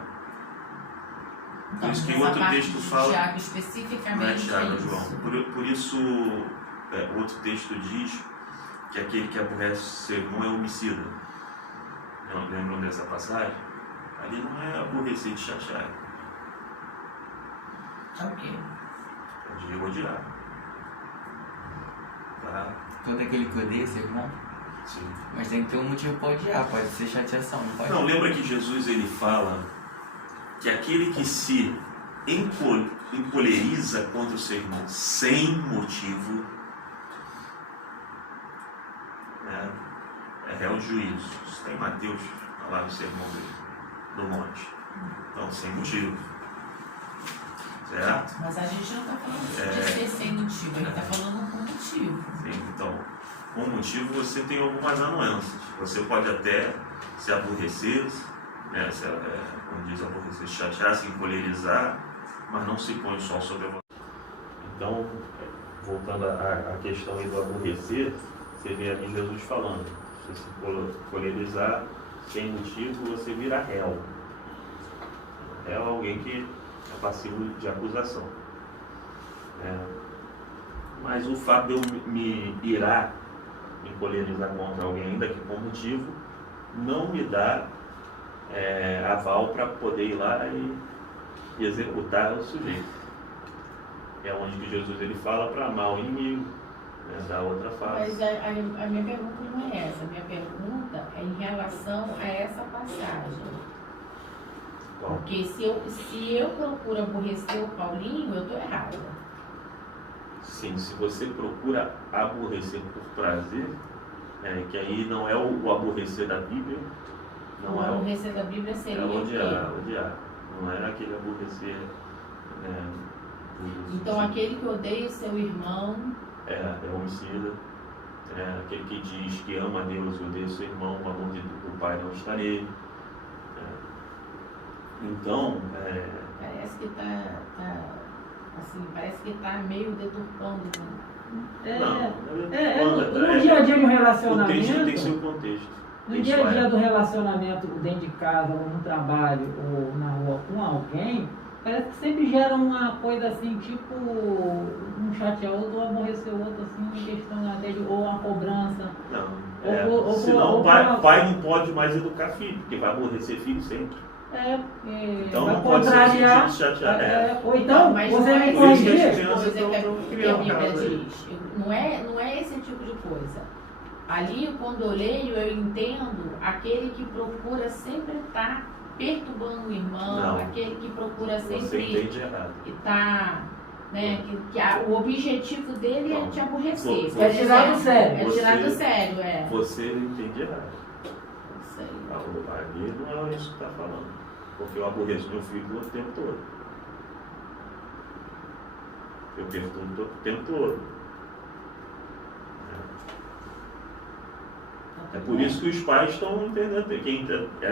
Por isso que o outro texto fala. Tiago especificamente. Não é Tiago, isso. João. Por isso, o outro texto diz que aquele que aborrece seu irmão é homicida. Não lembram dessa passagem? Ali não é aborrecer de chatear, É o quê? é de odiar. Tá? Todo aquele que odeia seu irmão. Sim. Mas tem que ter um motivo para odiar, pode ser chateação, não pode? Não, lembra que Jesus ele fala que aquele que se empoleriza contra o seu irmão sem motivo é réu de juízo. Isso tem Mateus lá no sermão do monte. Então, sem motivo. Certo? Mas a gente não está falando de ser sem motivo, a gente está falando com motivo. Sim, então, com motivo você tem algumas anuências. Você pode até se aborrecer, né, como diz aborrecer, se chatear, se empolerizar, mas não se põe o sol sobre a vontade. Então, voltando à questão aí do aborrecer, você vê aqui Jesus falando, se você se polerizar sem motivo, você vira réu. Réu é alguém que é passivo de acusação. Mas o fato de eu me irar, me polerizar contra alguém, ainda que com motivo, não me dá aval para poder ir lá e executar o sujeito. É onde que Jesus ele fala para amar o inimigo, da outra face. Mas a minha pergunta não é essa, a minha pergunta é em relação a essa passagem. Bom, Porque se eu procuro aborrecer o Paulinho, eu estou errada. sim, se você procura aborrecer por prazer, que aí não é o aborrecer da Bíblia, não O é o aborrecer da Bíblia seria é o odiar, quê? odiar. Não é aquele aborrecer. Então aquele que odeia o seu irmão, É homicida. Aquele que diz que ama a Deus e odeia seu irmão, o amor do Pai não está nele. Então, parece que parece que está meio deturpando. No dia a dia de um o texto tem relacionamento, seu contexto. no dia a dia do relacionamento dentro de casa, ou no trabalho, ou na rua com alguém, parece que sempre gera uma coisa assim, tipo um chatear outro ou aborrecer o outro, assim, em questão até de, ou uma cobrança. Não. Senão o pai não pode mais educar filho, porque vai aborrecer filho sempre. Então vai não pode ser contrariar, sentido de chatear. ou então, mas você não me é Por isso que corrigir. as crianças coisa que estão a criando Bíblia casa aí. diz. Não é esse tipo de coisa. Ali, quando eu leio, eu entendo aquele que procura sempre estar perturbando o irmão, Não. aquele que procura Você sempre entende errado. estar né? O objetivo dele é te aborrecer. Você- É tirar do sério. É tirar do Você- sério, é. Você entende errado. Isso aí. Ali não é isso que está falando. Porque eu aborreço meu filho o tempo todo. Eu perturbo o tempo todo. É por isso que os pais estão entendendo.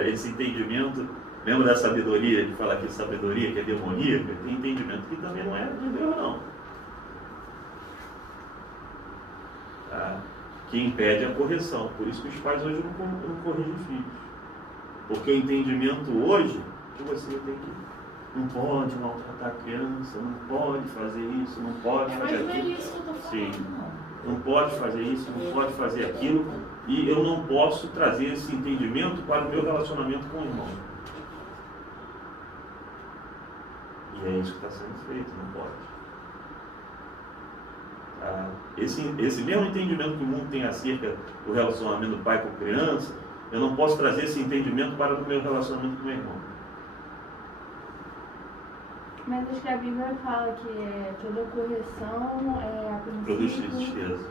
Esse entendimento, lembra da sabedoria, de falar que sabedoria que é demoníaca? Tem entendimento que também não é de Deus, não. Tá? Que impede a correção. Por isso que os pais hoje não corrigem filhos. Porque o entendimento hoje, que você tem que... Não pode maltratar a criança, não pode fazer isso, não pode fazer Mas não é aquilo. isso que eu tô falando, Sim. não. Não pode fazer isso, não pode fazer aquilo. E eu não posso trazer esse entendimento para o meu relacionamento com o irmão. E é isso que está sendo feito, não pode. Tá? Esse mesmo entendimento que o mundo tem acerca do relacionamento do pai com a criança, eu não posso trazer esse entendimento para o meu relacionamento com o meu irmão. Mas acho que a Bíblia fala que toda correção é a Produz princípio. tristeza.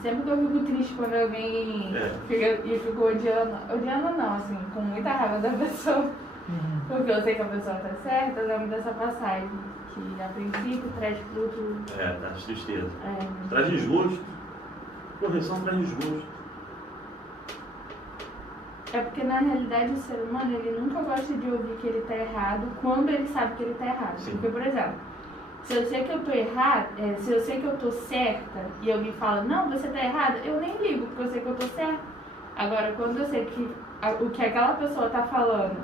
Sempre que eu fico triste quando alguém fico odiando não, assim, com muita raiva da pessoa. Porque eu sei que a pessoa está certa, eu lembro dessa passagem, que a princípio traz fruto. Traz tristeza. Traz desgosto. Correção traz desgosto. É porque na realidade o ser humano, ele nunca gosta de ouvir que ele está errado quando ele sabe que ele está errado. Sim. Porque, por exemplo, se eu sei que eu estou errada, se eu sei que eu estou certa e alguém fala, não, você está errada, eu nem ligo, porque eu sei que eu estou certa. Agora, quando eu sei que o que aquela pessoa está falando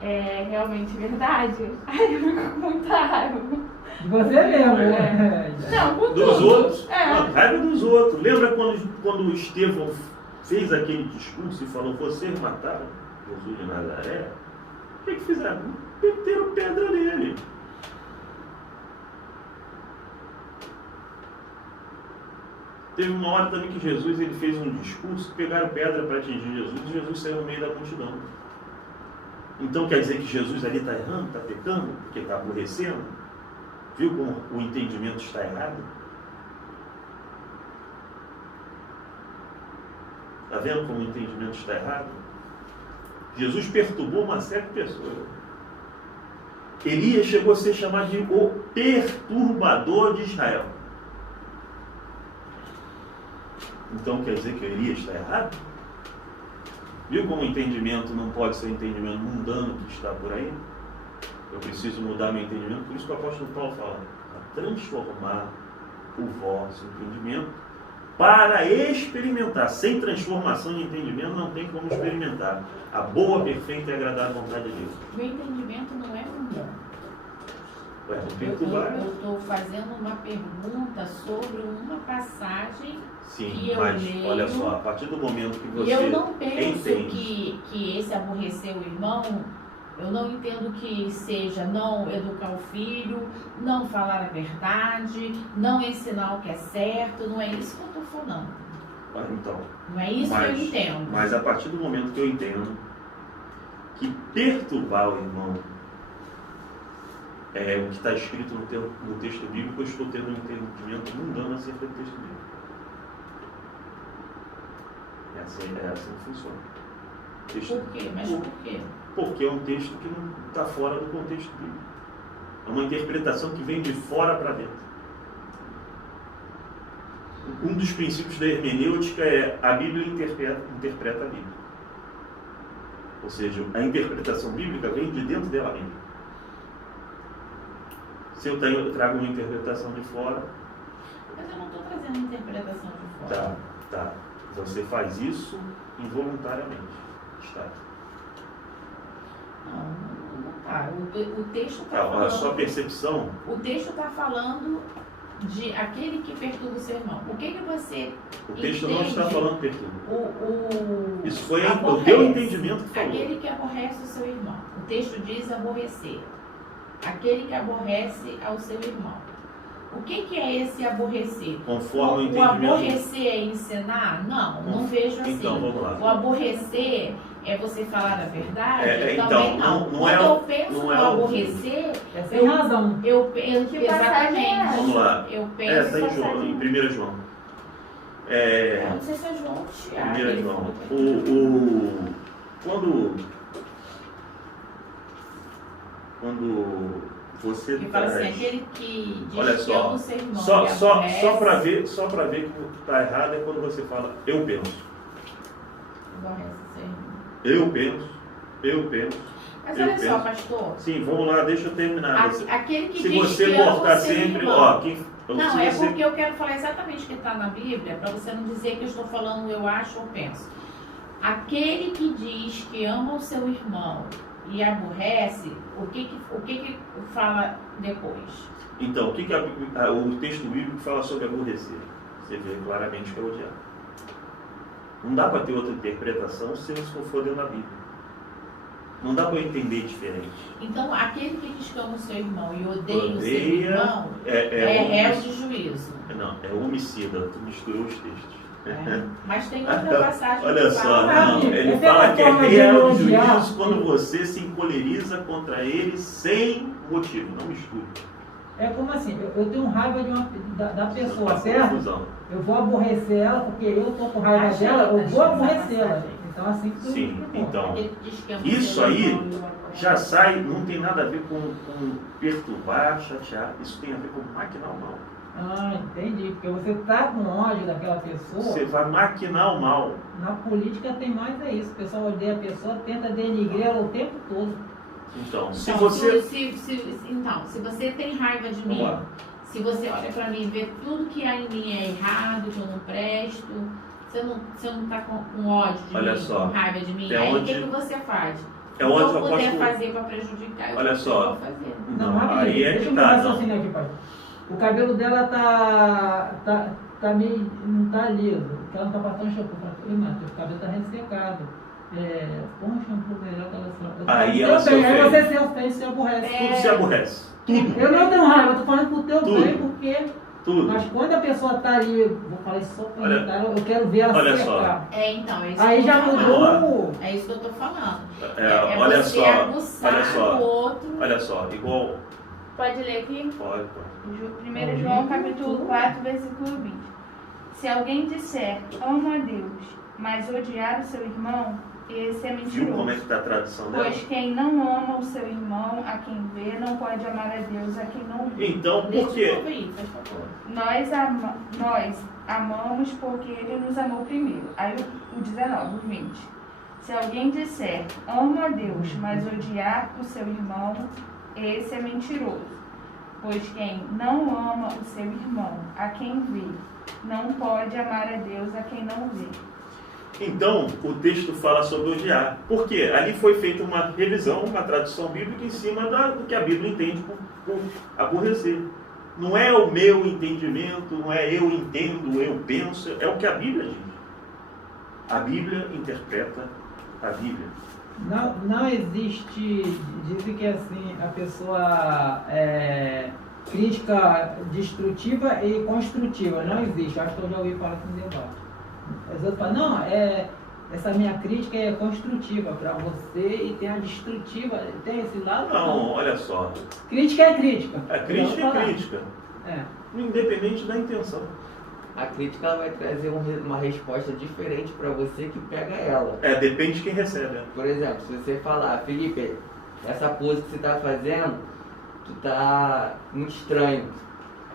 é realmente verdade, aí eu fico com muita raiva. De você mesmo, né? Não, com Dos tudo. outros. Não, raiva dos outros. Lembra quando o Estevão fez aquele discurso e falou, vocês mataram Jesus de Nazaré? O que fizeram? Meteram pedra nele. Teve uma hora também que Jesus ele fez um discurso, pegaram pedra para atingir Jesus e Jesus saiu no meio da multidão. Então quer dizer que Jesus ali está errando, está pecando, porque está aborrecendo? Viu como o entendimento está errado? Está vendo como o entendimento está errado? Jesus perturbou uma série de pessoas. Elias chegou a ser chamado de o perturbador de Israel. Então quer dizer que Elias está errado? Viu como o entendimento não pode ser o entendimento mundano que está por aí? Eu preciso mudar meu entendimento, por isso que o apóstolo Paulo fala, para transformar o vosso entendimento para experimentar. Sem transformação de entendimento não tem como experimentar a boa, perfeita e agradável vontade de Deus. Meu entendimento não é mundano. Ué, não perturbar. Eu estou fazendo uma pergunta sobre uma passagem. Sim, que eu mas leio, olha só, a partir do momento que você e eu não penso entende, que esse aborrecer o irmão, eu não entendo que seja não educar o filho, não falar a verdade, não ensinar o que é certo, não é isso que eu estou falando. então, Não é isso que eu entendo. Mas a partir do momento que eu entendo que perturbar o irmão é o que está escrito no texto bíblico, eu estou tendo um entendimento mundano acerca do texto bíblico. É assim que funciona. Por quê? Mas por quê? Porque é um texto que não está fora do contexto bíblico. É uma interpretação que vem de fora para dentro. Um dos princípios da hermenêutica é a Bíblia interpreta a Bíblia. Ou seja, a interpretação bíblica vem de dentro dela mesma. Se eu trago uma interpretação de fora... Mas eu não estou trazendo interpretação de fora. Tá. Você faz isso involuntariamente. Está. Não tá. O texto está falando... A sua percepção... O texto está falando de aquele que perturba o seu irmão. O que você O texto não entende? está falando perturba. Isso foi o aborrece, teu entendimento que falou. Aquele que aborrece o seu irmão. O texto diz aborrecer. Aquele que aborrece ao seu irmão. O que é esse aborrecer? Conforme o O entendimento... aborrecer é ensinar? Não vejo assim. Então, vamos lá. O aborrecer é você falar a verdade? Então, Também não. não Quando é, eu penso não no é o aborrecer, É sem razão. Que passagem é essa? Vamos lá. Eu Está penso. em João, em 1 João. Eu não sei se é João ou Tiago. 1 ele João. falou que- Quando você Ele fala assim, traz... aquele que diz Olha que só, ama o seu irmão Só e aborrece, para ver que está errado é quando você fala eu penso. aborrece o seu irmão. Eu penso. Mas Eu olha só, penso. pastor, Sim, vamos lá, deixa eu terminar. aquele que Se diz você que ama cortar o seu sempre, irmão. ó, quem, Não, se é você, porque eu quero falar exatamente o que está na Bíblia, para você não dizer que eu estou falando eu acho ou penso. Aquele que diz que ama o seu irmão e aborrece, o que fala depois? Então, o que o texto bíblico fala sobre aborrecer? Você vê claramente que é odiar. Não dá para ter outra interpretação se não for dentro da Bíblia. Não dá para eu entender diferente. Então, aquele que diz que ama o seu irmão e odeia o seu Odeia, irmão é réu de juízo. Não, é homicida. Tu misturou os textos. Mas tem outra passagem Olha que só, fala... não, ele Essa é fala uma que é forma de réu de elogiar. juízo quando você se encoleriza contra ele sem motivo. Não misture. É como assim, eu tenho raiva da pessoa, Faz certo? confusão. Eu vou aborrecer ela porque eu tô com raiva Achei, dela, eu vou achei aborrecê-la. essa passagem. Então assim que eu Sim, então. Aquele que diz que ama o Isso seu aí irmão e o aborrece. já sai, não tem nada a ver com perturbar, chatear. Isso tem a ver com maquinar o mal. Ah, entendi. Porque você tá com ódio daquela pessoa. Você vai maquinar o mal. Na política tem mais é isso. O pessoal odeia a pessoa, tenta denigrir ela o tempo todo. Então, se Então, você... se você tem raiva de Vamos mim, lá. se você olha pra mim e vê tudo que há em mim é errado, que eu não presto, você não tá com ódio de Olha mim, só, com raiva de mim, é aí o onde- que você faz? É O que onde eu eu puder posso... fazer pra prejudicar, eu Olha só. vou fazer. Não, rapidinho, aí é deixa que eu tá, não. raciocinar aqui, pai. O cabelo dela tá meio. Não tá liso. Porque ela não tá passando shampoo. Falei, Matheus, o cabelo tá ressecado. Põe um shampoo melhor que ela só. Aí ela se Aí ofende. você se ofende, se aborrece. Tudo se aborrece. Tudo. Eu não tenho raiva, eu tô falando pro teu Tudo. bem, porque. Tudo. Mas quando a pessoa tá ali, vou falar isso só pra Olha- comentar, eu quero ver ela olha secar. Então, é isso Aí que eu já tô falando. mudou. É isso que eu tô falando. Olha você só, aguçar olha só, o outro. olha só, igual... Pode ler aqui? Pode. 1 João capítulo 4, versículo 20. Se alguém disser, amo a Deus, mas odiar o seu irmão, esse é Viu como é mentiroso. que está a tradução dela? Pois quem não ama o seu irmão, a quem vê, não pode amar a Deus, a quem não vê. Então, Deixa por de quê? novo aí, por favor. Nós amamos porque ele nos amou primeiro. Aí o 19, o 20. Se alguém disser, amo a Deus, mas odiar o seu irmão, esse é mentiroso. Pois quem não ama o seu irmão, a quem vê, não pode amar a Deus, a quem não vê. Então, o texto fala sobre odiar. Por quê? Ali foi feita uma revisão, uma tradução bíblica em cima do que a Bíblia entende por aborrecer. Não é o meu entendimento, não é eu entendo, eu penso, é o que a Bíblia diz. A Bíblia interpreta a Bíblia. Não existe, dizem que assim, a pessoa crítica destrutiva e construtiva, não existe, acho que eu já ouvi falar assim no debate. As outras falam, não, essa minha crítica é construtiva para você e tem a destrutiva, tem esse lado? Não, olha só, Crítica é crítica. a crítica Vamos é falar. crítica, É. independente da intenção. A crítica ela vai trazer uma resposta diferente para você que pega ela. Depende de quem recebe. Né? Por exemplo, se você falar, Felipe, essa pose que você tá fazendo, tu tá muito estranho.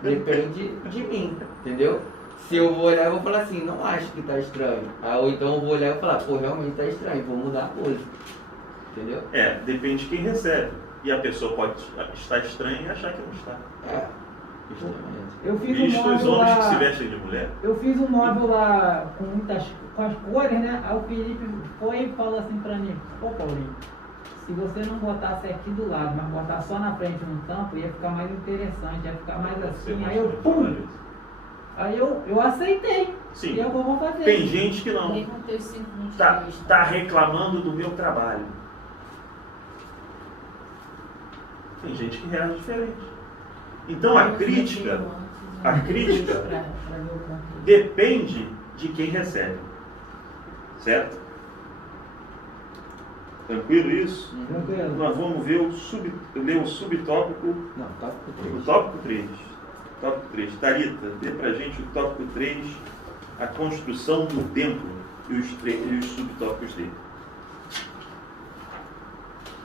Depende de mim, entendeu? Se eu vou olhar, eu vou falar assim, não acho que tá estranho. Ou então eu vou olhar e vou falar, pô, realmente tá estranho, vou mudar a pose. Entendeu? Depende de quem recebe. E a pessoa pode estar estranha e achar que não está. Justamente. Eu fiz Visto um os móvel homens que se lá, vestem de mulher. eu fiz um móvel lá com as cores, né? Aí o Felipe foi e falou assim pra mim, pô Paulinho, se você não botasse aqui do lado, mas botar só na frente no tampo, ia ficar mais interessante, ia ficar mais assim. Aí eu, pum! Aí eu aceitei. Sim. E é o que eu vou fazer. Tem gente que não. Lê com teus 5 minutos de Tá lista. reclamando do meu trabalho. Tem gente que reage diferente. Então a crítica depende de quem recebe. Certo? Tranquilo isso? Tranquilo. Nós vamos ver ler o subtópico, Não, tópico o 3. tópico 3. Tópico 3. Thalita, dê pra gente o tópico 3, a construção do templo e os subtópicos dele.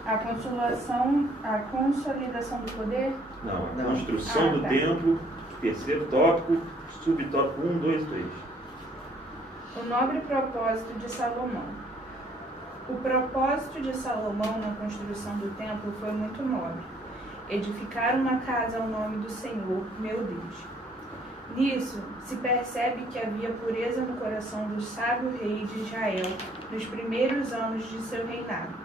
A consolidação do poder. Não, a Não. construção do tá. templo, terceiro tópico, subtópico 1, 2, 3. O nobre propósito de Salomão. O propósito de Salomão na construção do templo foi muito nobre: edificar uma casa ao nome do Senhor, meu Deus. Nisso, se percebe que havia pureza no coração do sábio rei de Israel nos primeiros anos de seu reinado.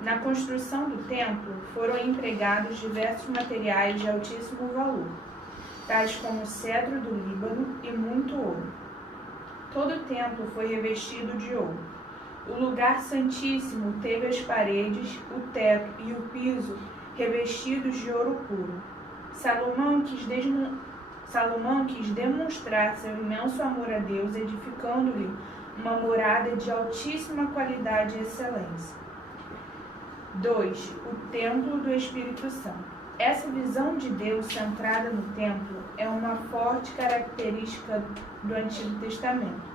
Na construção do templo foram empregados diversos materiais de altíssimo valor, tais como cedro do Líbano e muito ouro. Todo o templo foi revestido de ouro. O lugar santíssimo teve as paredes, o teto e o piso revestidos de ouro puro. Salomão quis demonstrar seu imenso amor a Deus, edificando-lhe uma morada de altíssima qualidade e excelência. 2. O Templo do Espírito Santo. Essa visão de Deus centrada no templo é uma forte característica do Antigo Testamento.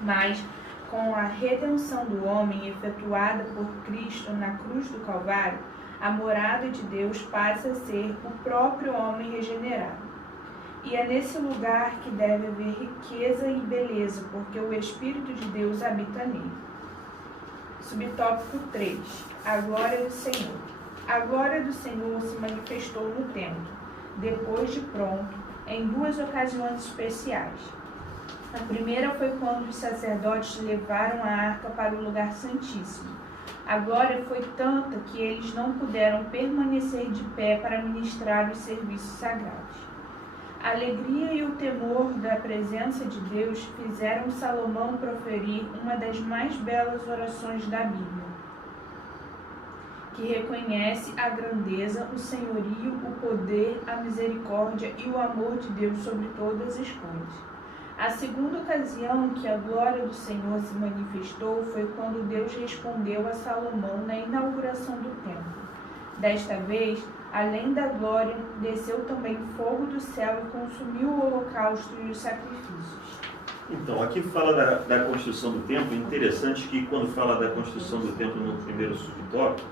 Mas, com a redenção do homem efetuada por Cristo na cruz do Calvário, a morada de Deus passa a ser o próprio homem regenerado. E é nesse lugar que deve haver riqueza e beleza, porque o Espírito de Deus habita nele. Subtópico 3. A glória do Senhor. A glória do Senhor se manifestou no templo, depois de pronto, em duas ocasiões especiais. A primeira foi quando os sacerdotes levaram a arca para o lugar santíssimo. A glória foi tanta que eles não puderam permanecer de pé para ministrar os serviços sagrados. A alegria e o temor da presença de Deus fizeram Salomão proferir uma das mais belas orações da Bíblia, que reconhece a grandeza, o senhorio, o poder, a misericórdia e o amor de Deus sobre todas as coisas. A segunda ocasião que a glória do Senhor se manifestou foi quando Deus respondeu a Salomão na inauguração do templo. Desta vez, além da glória, desceu também fogo do céu e consumiu o holocausto e os sacrifícios. Então, aqui fala da construção do templo. É interessante que quando fala da construção do templo no primeiro subtópico,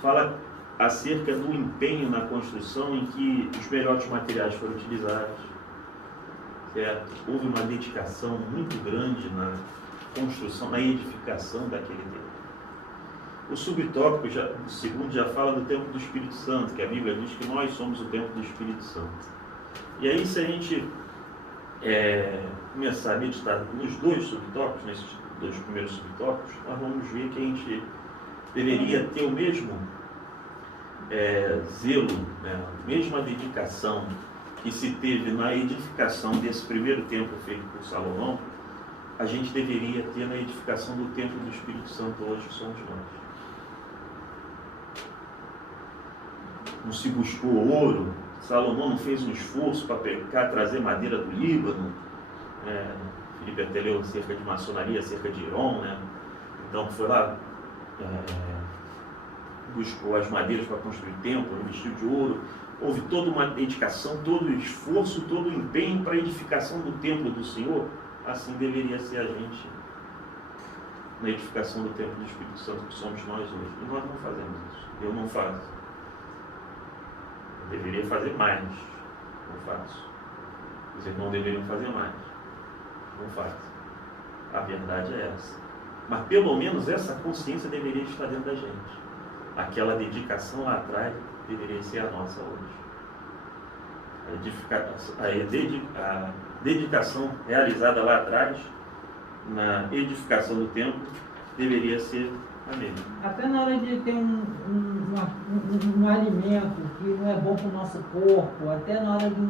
fala acerca do empenho na construção em que os melhores materiais foram utilizados. Certo? Houve uma dedicação muito grande na construção, na edificação daquele templo. O subtópico, o segundo, já fala do templo do Espírito Santo, que a Bíblia diz que nós somos o templo do Espírito Santo. E aí, se a gente começar a meditar nos dois subtópicos, nesses dois primeiros subtópicos, nós vamos ver que a gente deveria ter o mesmo zelo, né, a mesma dedicação que se teve na edificação desse primeiro templo feito por Salomão, a gente deveria ter na edificação do templo do Espírito Santo hoje, que somos nós. Não se buscou ouro, Salomão não fez um esforço para trazer madeira do Líbano, Filipe até leu acerca de maçonaria, acerca de Heron, né? Então foi lá, buscou as madeiras para construir o templo, investiu de ouro. Houve toda uma dedicação, todo o esforço, todo o empenho para a edificação do templo do Senhor. Assim deveria ser a gente na edificação do templo do Espírito Santo, que somos nós hoje. E nós não fazemos isso. Eu não faço. Eu deveria fazer mais. Não faço. Os irmãos deveriam fazer mais. Não faço. A verdade é essa. Mas pelo menos essa consciência deveria estar dentro da gente. Aquela dedicação lá atrás deveria ser a nossa hoje. A dedicação realizada lá atrás, na edificação do templo, deveria ser a mesma. Até na hora de ter um alimento que não é bom para o nosso corpo, até na hora de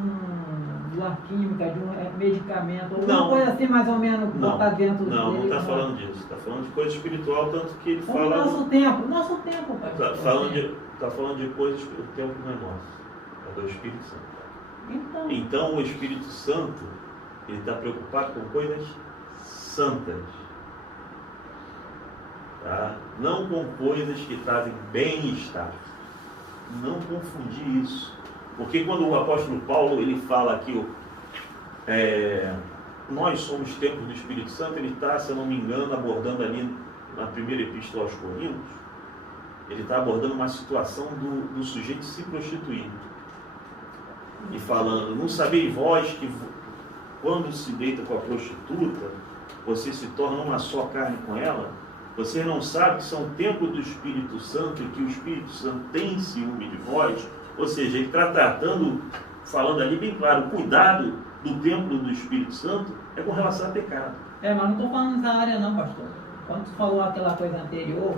uma química, de um medicamento, alguma coisa assim mais ou menos que está dentro dele. Não está falando disso. Está falando de coisa espiritual, tanto que ele fala... Nosso tempo, pai. Está falando de coisas que o tempo não é nosso. É do Espírito Santo. Então o Espírito Santo, ele está preocupado com coisas santas. Tá? Não com coisas que trazem bem-estar. Não confundir isso. Porque quando o apóstolo Paulo ele fala aqui, nós somos templos do Espírito Santo, ele está, se eu não me engano, abordando ali na primeira epístola aos Coríntios, ele está abordando uma situação do sujeito se prostituir. E falando, não sabeis vós que quando se deita com a prostituta, você se torna uma só carne com ela? Você não sabe que são templo do Espírito Santo e que o Espírito Santo tem ciúme de vós? Ou seja, ele está tratando, falando ali bem claro, o cuidado do templo do Espírito Santo é com relação a pecado. Mas não estou falando nessa área não, pastor. Quando tu falou aquela coisa anterior,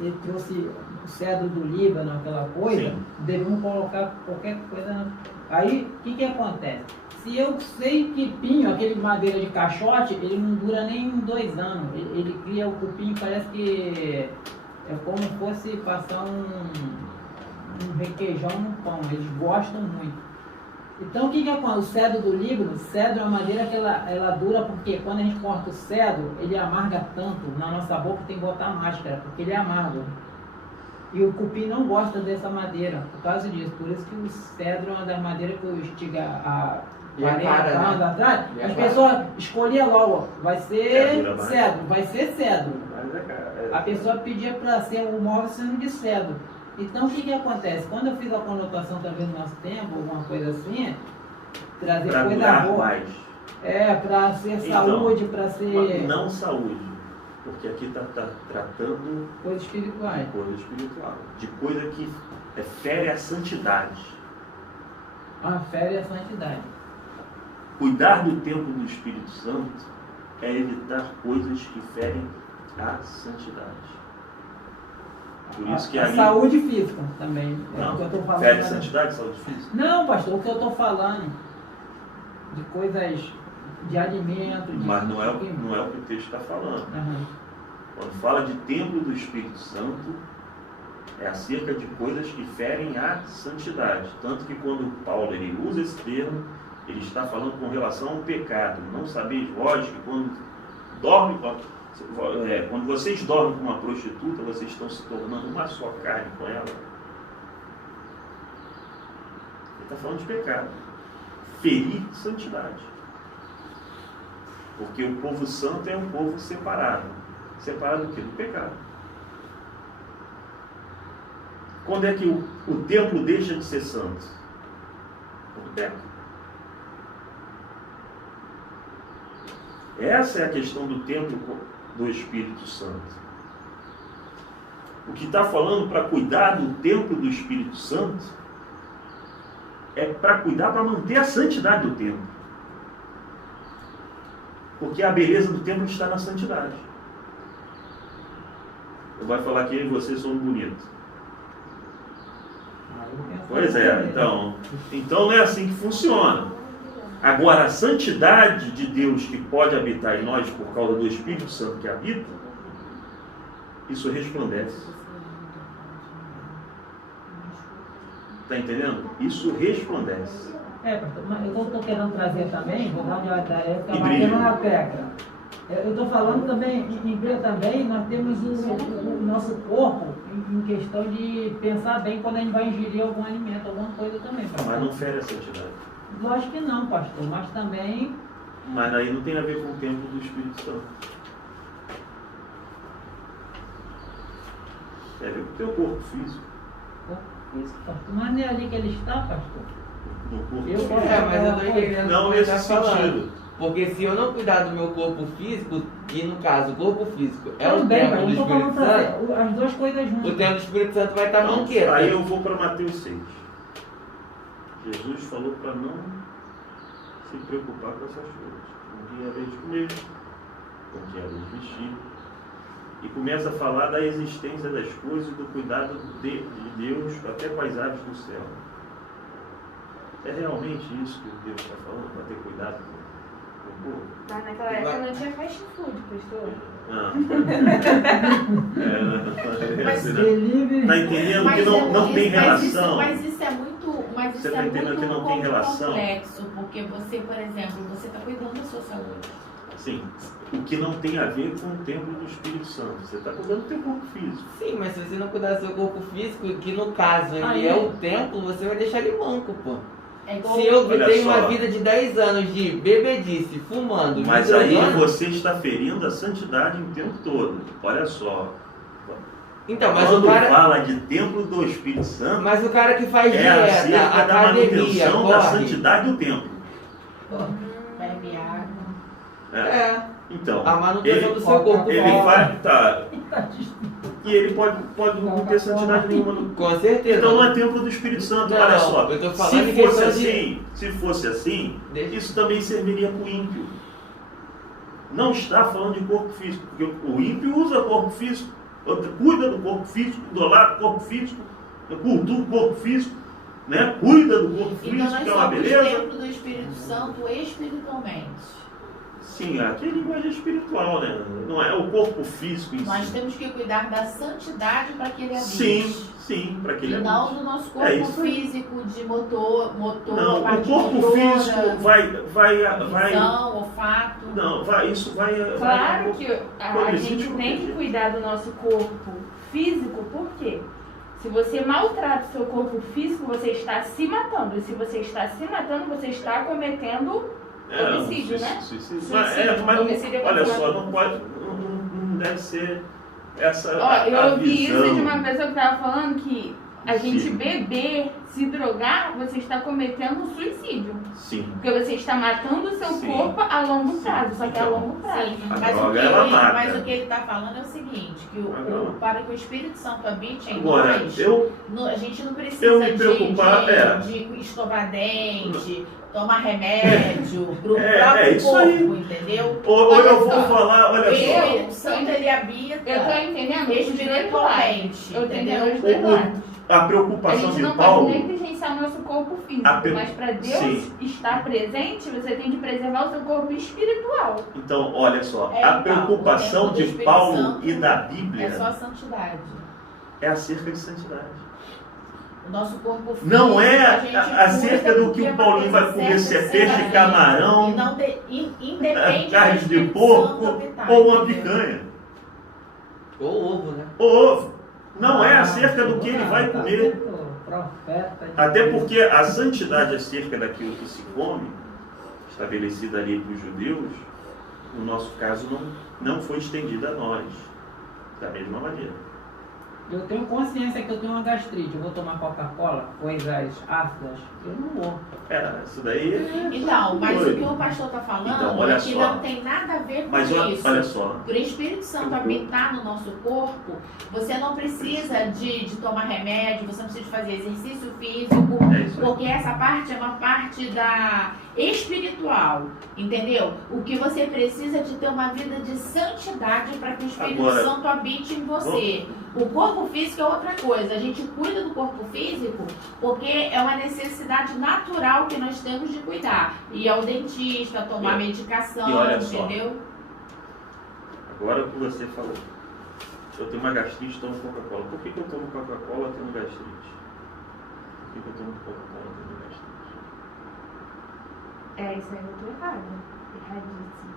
ele trouxe o cedro do Líbano, aquela coisa, Sim. devemos colocar qualquer coisa. Aí, o que acontece? Se eu sei que pinho, aquele madeira de caixote, ele não dura nem 2 anos. Ele cria o cupim, parece que é como se fosse passar um requeijão no pão. Eles gostam muito. Então, o que acontece? O cedro do Líbano, cedro é uma madeira que ela dura, porque quando a gente corta o cedro, ele amarga tanto, na nossa boca tem que botar máscara, porque ele é amargo. E o cupim não gosta dessa madeira, por causa disso. Por isso que o cedro é uma das madeiras que eu estiga há 40 anos atrás. As pessoas escolhiam logo, vai ser cedro, vai ser cedro. A pessoa pedia para ser um móvel sendo de cedro. Então, o que acontece? Quando eu fiz a conotação também no nosso tempo, alguma coisa assim, trazer Pra coisa durar boa. mais. Para ser Então, saúde, para ser Não saúde, porque aqui está tratando coisas espirituais. de coisa espiritual, de coisa que fere a santidade. A fé e a santidade. Cuidar do templo do Espírito Santo é evitar coisas que ferem a santidade. Por isso que a ali... saúde física também. É Não, o que eu estou falando. fere santidade, saúde física. Não, pastor, o que eu estou falando de coisas de alimento. Mas não é o que o texto está falando. Aham. Quando fala de templo do Espírito Santo, é acerca de coisas que ferem a santidade. Tanto que quando Paulo ele usa esse termo, ele está falando com relação ao pecado. Não sabeis vós que quando vocês dormem com uma prostituta, vocês estão se tornando uma só carne com ela. Ele está falando de pecado. Ferir santidade. Porque o povo santo é um povo separado. Separado do quê? Do pecado. Quando é que o templo deixa de ser santo? Quando peca. Essa é a questão do templo do Espírito Santo. O que está falando para cuidar do templo do Espírito Santo é para cuidar, para manter a santidade do templo. Porque a beleza do templo está na santidade. Eu vou falar que eu e você somos bonitos. Pois é, então não é assim que funciona. Agora, a santidade de Deus que pode habitar em nós por causa do Espírito Santo que habita, isso resplandece. Está entendendo? Isso resplandece. Pastor, mas eu estou querendo trazer também, vou dar uma ideia, ficar E batendo brilho. na tecla. Eu estou falando também, em Bíblia também, nós temos o nosso corpo em questão de pensar bem quando a gente vai ingerir algum alimento, alguma coisa também. Mas não fere a santidade. Lógico que não, pastor, mas também... Mas aí não tem a ver com o templo do Espírito Santo. Tem a ver com o teu corpo físico. Isso, pastor. Mas não é ali que ele está, pastor? No corpo Eu físico. posso- Mas eu tô entendendo Não o que nesse ele tá falando. sentido. Porque se eu não cuidar do meu corpo físico, e no caso, o corpo físico é o Também, templo mas do não estou falando Espírito pra Santo, fazer as duas coisas o juntas. templo do Espírito Santo vai estar Não, manqueira. aí eu vou para Mateus 6. Jesus falou para não se preocupar com essas coisas. Com que é a vez de comer, com que é a vez de vestir. E começa a falar da existência das coisas e do cuidado de Deus até com as aves do céu. É realmente isso que Deus está falando, para ter cuidado com o povo? Mas naquela época não tinha fast food, pastor. Não. Mas Delivery. Está entendendo que Mas não tem mas relação? Mas isso é muito, Você tá entendendo que não tem relação? complexo, porque você, por exemplo, você está cuidando da sua saúde. Assim, o que não tem a ver com o templo do Espírito Santo. Você está cuidando do teu corpo físico. Sim, mas se você não cuidar do seu corpo físico, que no caso ele Aí. é o templo, você vai deixar ele manco, pô. É igual Se eu Olha tenho só. uma vida de 10 anos de bebedice, fumando, Mas me aí drogando, você está ferindo a santidade o tempo todo. Olha só. então, mas Quando o cara, fala de templo do Espírito Santo, mas o cara que faz é acerca dieta, da academia, manutenção da corre, santidade do templo. bebe água. é, Então, a manutenção ele, do seu corpo ele físico. vai. Tá, e ele pode não ter santidade nenhuma. Com certeza. Então não é templo do Espírito Santo. Não, Olha só. eu tô falando em Se fosse questão assim, se fosse assim, Deixa- isso também serviria para o ímpio. Não está falando de corpo físico, porque o ímpio usa corpo físico, cuida do corpo físico, idolatra o corpo físico, cultua o corpo físico, né? Cuida do corpo Então físico, nós que é uma somos beleza. templo do Espírito Santo espiritualmente. Sim, aqui é linguagem espiritual, né? Não é o corpo físico em Nós si. temos que cuidar da santidade para que ele habite. Sim, para que E ele não habite. do nosso É corpo isso aí. físico de motor, Não, o parte corpo motora, físico vai. visão, olfato. Não, isso vai. Claro que a progredir gente de tem qualquer que jeito. cuidar do nosso corpo físico, por quê? Se você maltrata o seu corpo físico, você está se matando. E se você está se matando, você está cometendo homicídio, né? Suicídio. Suicídio. Mas Homicídio é olha quando só, mata. não pode. Não deve ser essa. Ó, eu a ouvi visão. isso de uma pessoa que estava falando que a gente Sim. beber, se drogar, você está cometendo um suicídio. Sim. Porque você está matando o seu Sim. corpo a longo Sim. prazo, só que a Então. longo prazo. Sim, A mas, droga, ela mata. mas o que ele está falando é o seguinte, que para que o Espírito Santo habite em Agora, nós, eu a gente não precisa eu me preocupar, de escovar dente, tomar remédio pro É próprio isso corpo, aí. entendeu? ou Olha eu vou só, falar, olha O só. Espírito Santo, ele habita Eu tô entendendo os dois lados. espiritualmente, Eu entendo entendeu? os dois lados. A A preocupação gente de não Paulo. pode negligenciar o nosso corpo físico, mas para Deus Sim. estar presente, você tem que preservar o seu corpo espiritual. Então, olha só, É, a então, preocupação o templo do de Espírito Paulo Santo e da Bíblia É só a santidade. é acerca de santidade. O nosso corpo físico, Não é a gente acerca cuida do que porque o Paulinho é uma vai coisa comer, se é certa, peixe, certa. camarão, E não independe carne do de Espírito porco Santo habitar, ou uma entendeu? picanha, Ou ovo, né? ou ovo. Não é acerca do que ele vai comer. Profeta de Até Deus. porque a santidade acerca daquilo que se come, estabelecida ali para os judeus, no nosso caso não foi estendida a nós, da mesma maneira. Eu tenho consciência que eu tenho uma gastrite. Eu vou tomar Coca-Cola, coisas ácidas. Eu não vou. Isso daí é... Então, mas o doido. que o pastor está falando Então, olha é que só. não tem nada a ver com Mas isso. olha só, Por Espírito Santo habitar no nosso corpo, você não precisa de tomar remédio, você não precisa de fazer exercício físico, é isso aí. porque essa parte é uma parte da espiritual, entendeu? O que você precisa é de ter uma vida de santidade para que o Espírito Agora, Santo habite em você. O corpo físico é outra coisa. A gente cuida do corpo físico porque é uma necessidade natural que nós temos de cuidar. Ir ao dentista, tomar E medicação, olha só. entendeu? Agora o que você falou. Eu tenho uma gastrite, tomo Coca-Cola. Por que eu tomo Coca-Cola tendo gastrite? Por que eu tomo Coca-Cola tendo gastrite? É, isso aí eu tô errado. Erradíssimo.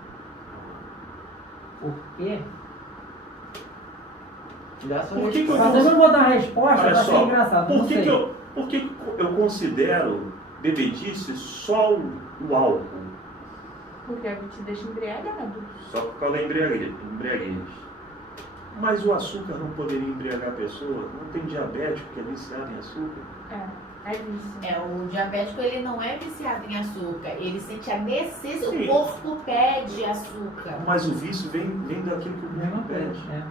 Por quê? Dá sua Por que que eu resposta. Mas eu não vou dar a resposta, Olha vai ser só, engraçado. por não que, sei. que eu considero bebedice só o álcool? Porque é o que te deixa embriagado. Só por causa da embriaguez. Mas o açúcar não poderia embriagar a pessoa? Não tem diabético que é viciado em açúcar? É isso. O diabético ele não é viciado em açúcar, ele sente a necessidade, Sim. o corpo pede açúcar. Mas o vício vem daquilo que o Mesma corpo coisa, pede.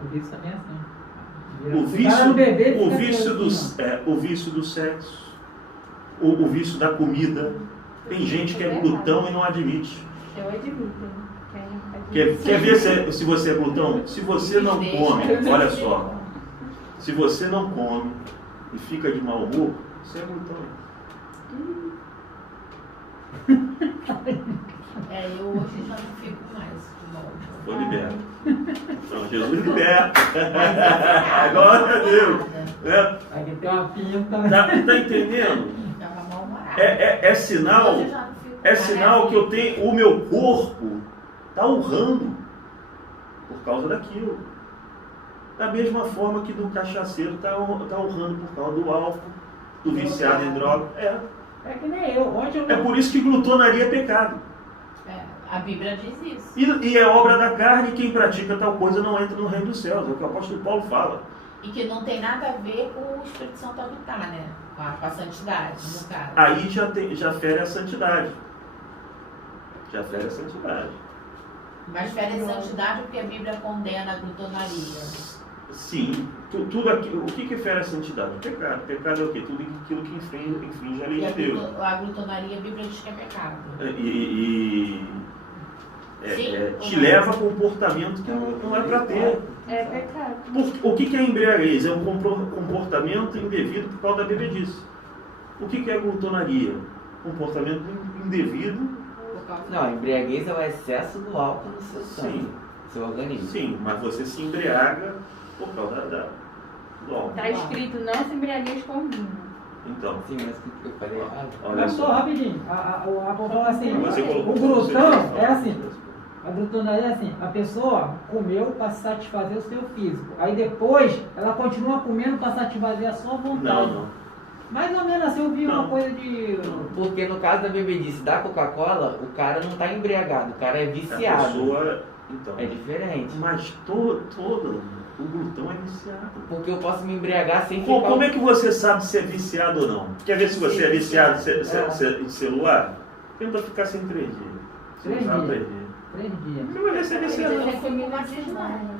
O vício também é assim. O Se o cara não beber, ele vício, o fica vício, assim, o vício do sexo, o vício da comida. Tem gente que é glutão e não admite. Eu admito. Quem Quer ver se você é glutão? Se você não come, olha só, se você não come e fica de mau humor, você é glutão. Eu hoje já não fico mais de novo. Foi liberto. Então, Jesus liberta. Glória a Deus. Né? Aqui tem uma pinta. Tá entendendo? Tava mal-humorado. É sinal, Hoje eu já não fico é mais. sinal que eu tenho, o meu corpo está honrando por causa daquilo. Da mesma forma que do cachaceiro está honrando por causa do álcool, do viciado em droga. É que nem eu. Ontem eu É por isso que glutonaria é pecado. A Bíblia diz isso. E é obra da carne, e quem pratica tal coisa não entra no reino dos céus. É o que o apóstolo Paulo fala. E que não tem nada a ver com o Espírito Santo habitar, né? Com a santidade, no caso. Aí já fere a santidade. Já fere a santidade. Mas fere a santidade porque a Bíblia condena a glutonaria. Sim. Tudo aquilo, o que fere a santidade? O pecado. Pecado é o quê? Tudo aquilo que infringe a lei E de Deus. a glutonaria, a Bíblia diz que é pecado. Te leva a comportamento que não é para ter. É pecado. O que é embriaguez? É um comportamento indevido por causa da bebedice. O que é glutonaria? Comportamento indevido. Não, embriaguez é o excesso do álcool no seu sangue, Sim. no seu organismo. Sim, mas você se embriaga por causa do álcool. Tá escrito, não se embriagueis com vinho. Então, Sim, mas eu falei errado. olha Mas só só. rapidinho. A fala assim, Você colocou o glutão você- é assim. A glutonaria é assim, a pessoa comeu para satisfazer o seu físico. Aí depois ela continua comendo para satisfazer a sua vontade. Não. Mais ou menos assim eu vi Não. uma coisa de. Porque no caso da bebedice da Coca-Cola, o cara não tá embriagado, o cara é A viciado. pessoa. Então. É diferente. Mas todo o glutão é viciado. Porque eu posso me embriagar sem Pô, ficar... como é que você sabe se é viciado ou não? Quer ver se você é viciado em celular? Tenta ficar sem 3 dias. Você Três não sabe dias. 3 dias. 3 dias. Você vai ver se é viciado ou não.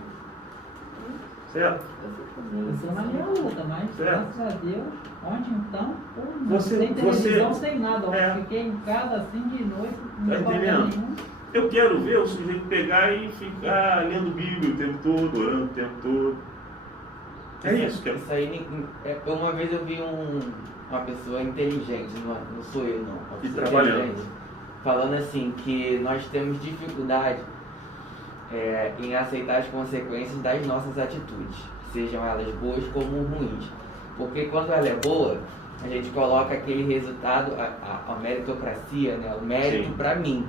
Certo? Eu sou na minha luta, mas Certo. graças a Deus, ontem então, pô, Você- sem televisão, você- sem nada. É. Fiquei em casa assim de noite, Tá não falta entendendo? nenhum. Eu quero ver o sujeito pegar e ficar lendo Bíblia o tempo todo, orando o tempo todo. É isso que é. Isso aí, uma vez eu vi uma pessoa inteligente, não sou eu não, uma E pessoa trabalhando. inteligente, falando assim que nós temos dificuldade em aceitar as consequências das nossas atitudes, sejam elas boas como ruins. Porque quando ela é boa, a gente coloca aquele resultado, a meritocracia, né, o mérito Sim. para mim.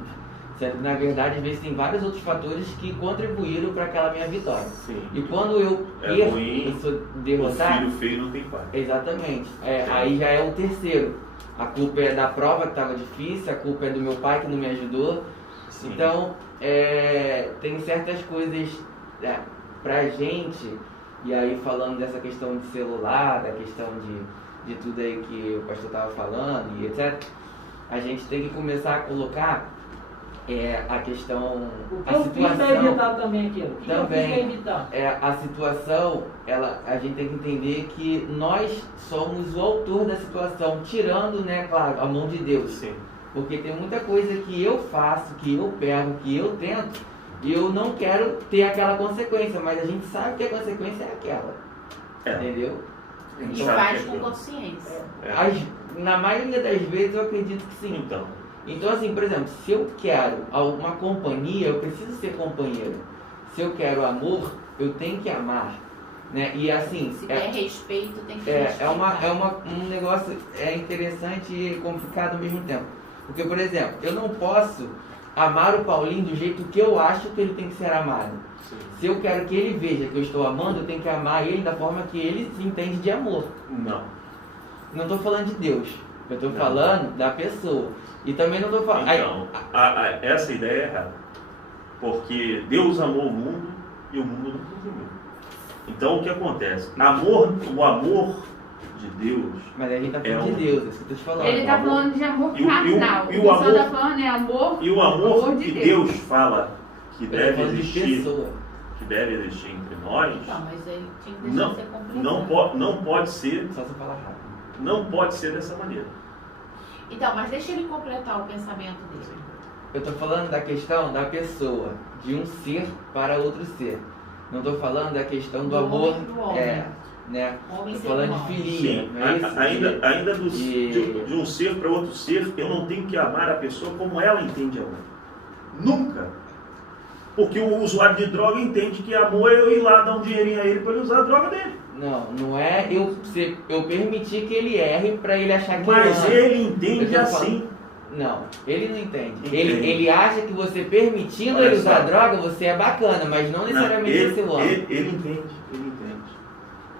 Sendo que, na verdade, às vezes tem vários outros fatores que contribuíram para aquela minha vitória. Sim. E quando eu É ruim, eu sou O derrotado, filho feio não tem pai. exatamente. Aí já é o terceiro. A culpa é da prova que estava difícil, a culpa é do meu pai que não me ajudou. Sim. Então, tem certas coisas pra gente, e aí falando dessa questão de celular, da questão de tudo aí que o pastor estava falando e etc., a gente tem que começar a colocar a questão, O que a eu fiz para situação. evitar também aquilo? O que eu fiz para Também. evitar? A situação, a gente tem que entender que nós somos o autor da situação, tirando, né, claro, a mão de Deus. Sim. Porque tem muita coisa que eu faço, que eu pego, que eu tento, e eu não quero ter aquela consequência, mas a gente sabe que a consequência é aquela. Entendeu? A gente E sabe faz que é com aquilo. consciência. Na maioria das vezes eu acredito que sim. Então, assim, por exemplo, se eu quero uma companhia, eu preciso ser companheiro. Se eu quero amor, eu tenho que amar. Né? E assim, Se der respeito, tem que respeitar. um negócio interessante e complicado ao mesmo tempo. Porque, por exemplo, eu não posso amar o Paulinho do jeito que eu acho que ele tem que ser amado. Sim. Se eu quero que ele veja que eu estou amando, eu tenho que amar ele da forma que ele se entende de amor. Não. Não estou falando de Deus, eu estou Não. falando da pessoa. E também não estou falando... Então, essa ideia é errada. Porque Deus amou o mundo e o mundo não consumou. Então, o que acontece? O amor de Deus... Mas a gente está falando de Deus, é isso que eu estou te falando. Ele tá falando de amor E o carnal. amor- O que tá falando é amor. E o amor Amor de que Deus. Deus fala que Eu tô deve falando de existir, pessoa. entre nós, Então, mas aí tinha que deixar não, ser complicado. não pode ser, Só se falar rápido. não pode ser dessa maneira. Então, mas deixa ele completar o pensamento dele. Eu estou falando da questão da pessoa, de um ser para outro ser. Não estou falando da questão do amor, homem pro homem. né? Homem Estou ser falando irmão. de filia, Sim, não é isso? ainda de- de um ser para outro ser, eu não tenho que amar a pessoa como ela entende amor. Nunca. Porque o usuário de droga entende que amor é eu ir lá dar um dinheirinho a ele para ele usar a droga dele. Não é eu permitir que ele erre para ele achar que Mas ama. ele entende Eu tô assim. Não, ele não entende. Entende. Ele acha que você permitindo Olha ele usar só. droga, você é bacana, mas não necessariamente você logo. Ele entende.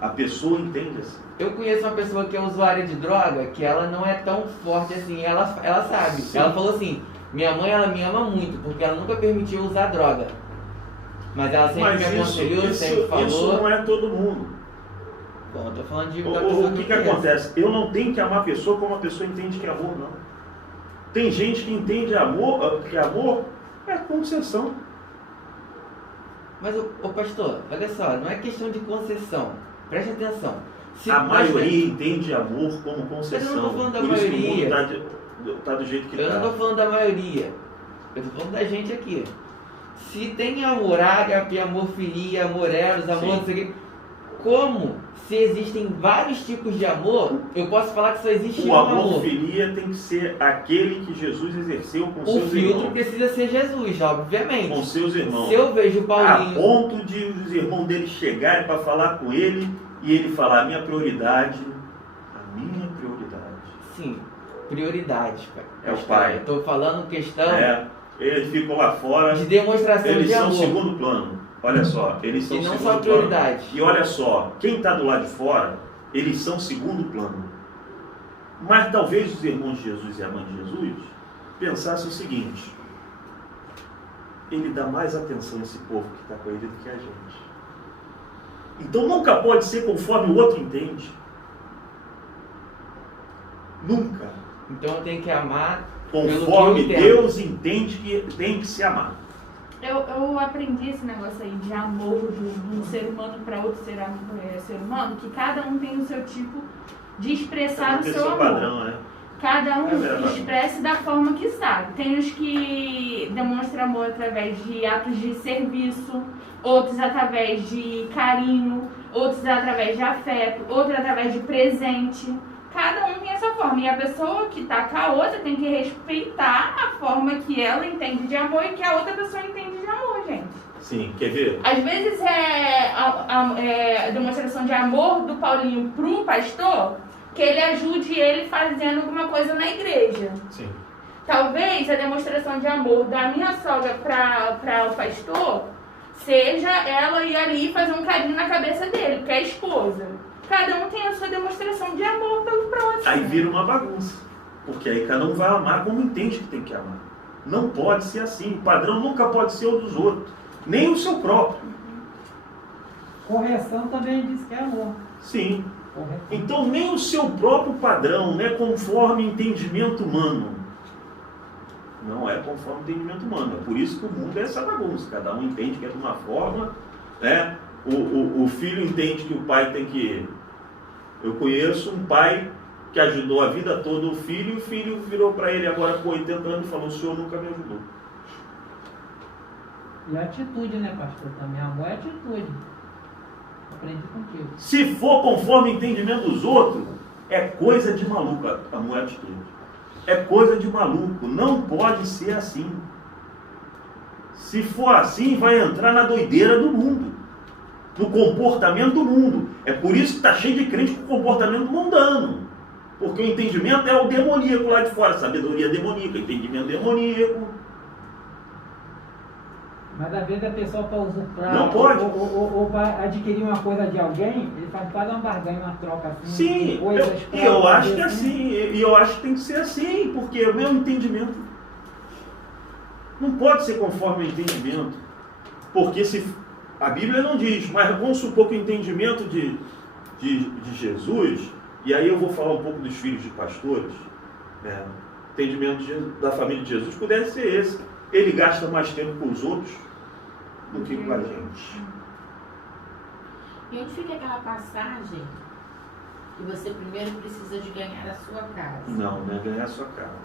A pessoa entende assim. Eu conheço uma pessoa que é usuária de droga, que ela não é tão forte assim, ela sabe. Sim. Ela falou assim, minha mãe ela me ama muito, porque ela nunca permitiu usar droga. Mas ela sempre me aconselhou, sempre falou. Isso não é todo mundo. Bom, eu tô falando de da pessoa O que eu conheço. acontece? Eu não tenho que amar a pessoa como a pessoa entende que é amor, não. Tem gente que entende amor, que amor é concessão. Mas, ô pastor, olha só, não é questão de concessão. Preste atenção. Se A nós- maioria entende amor como concessão. Eu não tô falando da Por isso que o maioria. mundo tá do jeito que Eu está. não tô falando da maioria. Eu tô falando da gente aqui. Se tem amor ágape, amor filia, amor eros, amor Sim. não sei o quê, como se existem vários tipos de amor, eu posso falar que só existe O um amor filia tem que ser aquele que Jesus exerceu com O seus filtro irmãos. precisa ser Jesus, obviamente. Com seus irmãos. Se eu vejo o A Paulinho... ponto de os irmãos dele chegarem para falar com ele e ele falar: a minha prioridade. Sim, prioridades, pai. É o pai. Eu tô falando questão Eles ficam lá fora, de demonstração eles de são amor. segundo plano. Olha só, eles são E não segundo só plano. prioridade. E olha só, quem está do lado de fora, eles são segundo plano. Mas talvez os irmãos de Jesus e a mãe de Jesus pensassem o seguinte: ele dá mais atenção a esse povo que está com ele do que a gente. Então nunca pode ser conforme o outro entende. Nunca. Então eu tenho que amar pelo Conforme que eu entendo. Deus entende que tem que se amar. Eu aprendi esse negócio aí de amor de um ser humano para outro ser humano, que cada um tem o seu tipo de expressar o Tem seu amor. padrão, né? Cada um É verdade. expressa da forma que sabe. Tem os que demonstram amor através de atos de serviço, outros através de carinho, outros através de afeto, outros através de presente. Cada um tem essa forma. E a pessoa que tá com a outra tem que respeitar a forma que ela entende de amor e que a outra pessoa entende de amor, gente. Sim, quer ver? Às vezes a demonstração de amor do Paulinho pro pastor, que ele ajude ele fazendo alguma coisa na igreja. Sim. Talvez a demonstração de amor da minha sogra para o pastor seja ela ir ali fazer um carinho na cabeça dele, porque é a esposa. Cada um tem a sua demonstração de amor pelo próximo. Aí vira uma bagunça. Porque aí cada um vai amar como entende que tem que amar. Não pode ser assim. O padrão nunca pode ser o dos outros. Nem o seu próprio. Correção também diz que é amor. Sim. Correção. Então nem o seu próprio padrão não é conforme entendimento humano. Não é conforme entendimento humano. É por isso que o mundo é essa bagunça. Cada um entende que é de uma forma, né? O filho entende que o pai tem que... Eu conheço um pai que ajudou a vida toda o filho, e o filho virou para ele agora com 80 anos e falou: o senhor nunca me ajudou. E atitude, né, pastor? Também amor é atitude. Aprendi contigo. Se for conforme o entendimento dos outros, é coisa de maluco. Amor é atitude. É coisa de maluco. Não pode ser assim. Se for assim, vai entrar na doideira do mundo. No comportamento do mundo. É por isso que está cheio de crente com comportamento mundano. Porque o entendimento é o demoníaco lá de fora. Sabedoria demoníaca, entendimento demoníaco. Mas às vezes a pessoa para usurpar Não pode. ou para adquirir uma coisa de alguém, ele faz quase uma barganha, uma troca assim. Sim, de coisas pra eu acho que fazer é assim. E eu acho que tem que ser assim. Porque o meu entendimento não pode ser conforme o entendimento. Porque se... A Bíblia não diz, mas vamos supor que o entendimento de Jesus, e aí eu vou falar um pouco dos filhos de pastores, né? O entendimento da família de Jesus pudesse ser esse. Ele gasta mais tempo com os outros do que com a gente. E onde fica aquela passagem que você primeiro precisa de ganhar a sua casa? Não é ganhar a sua casa.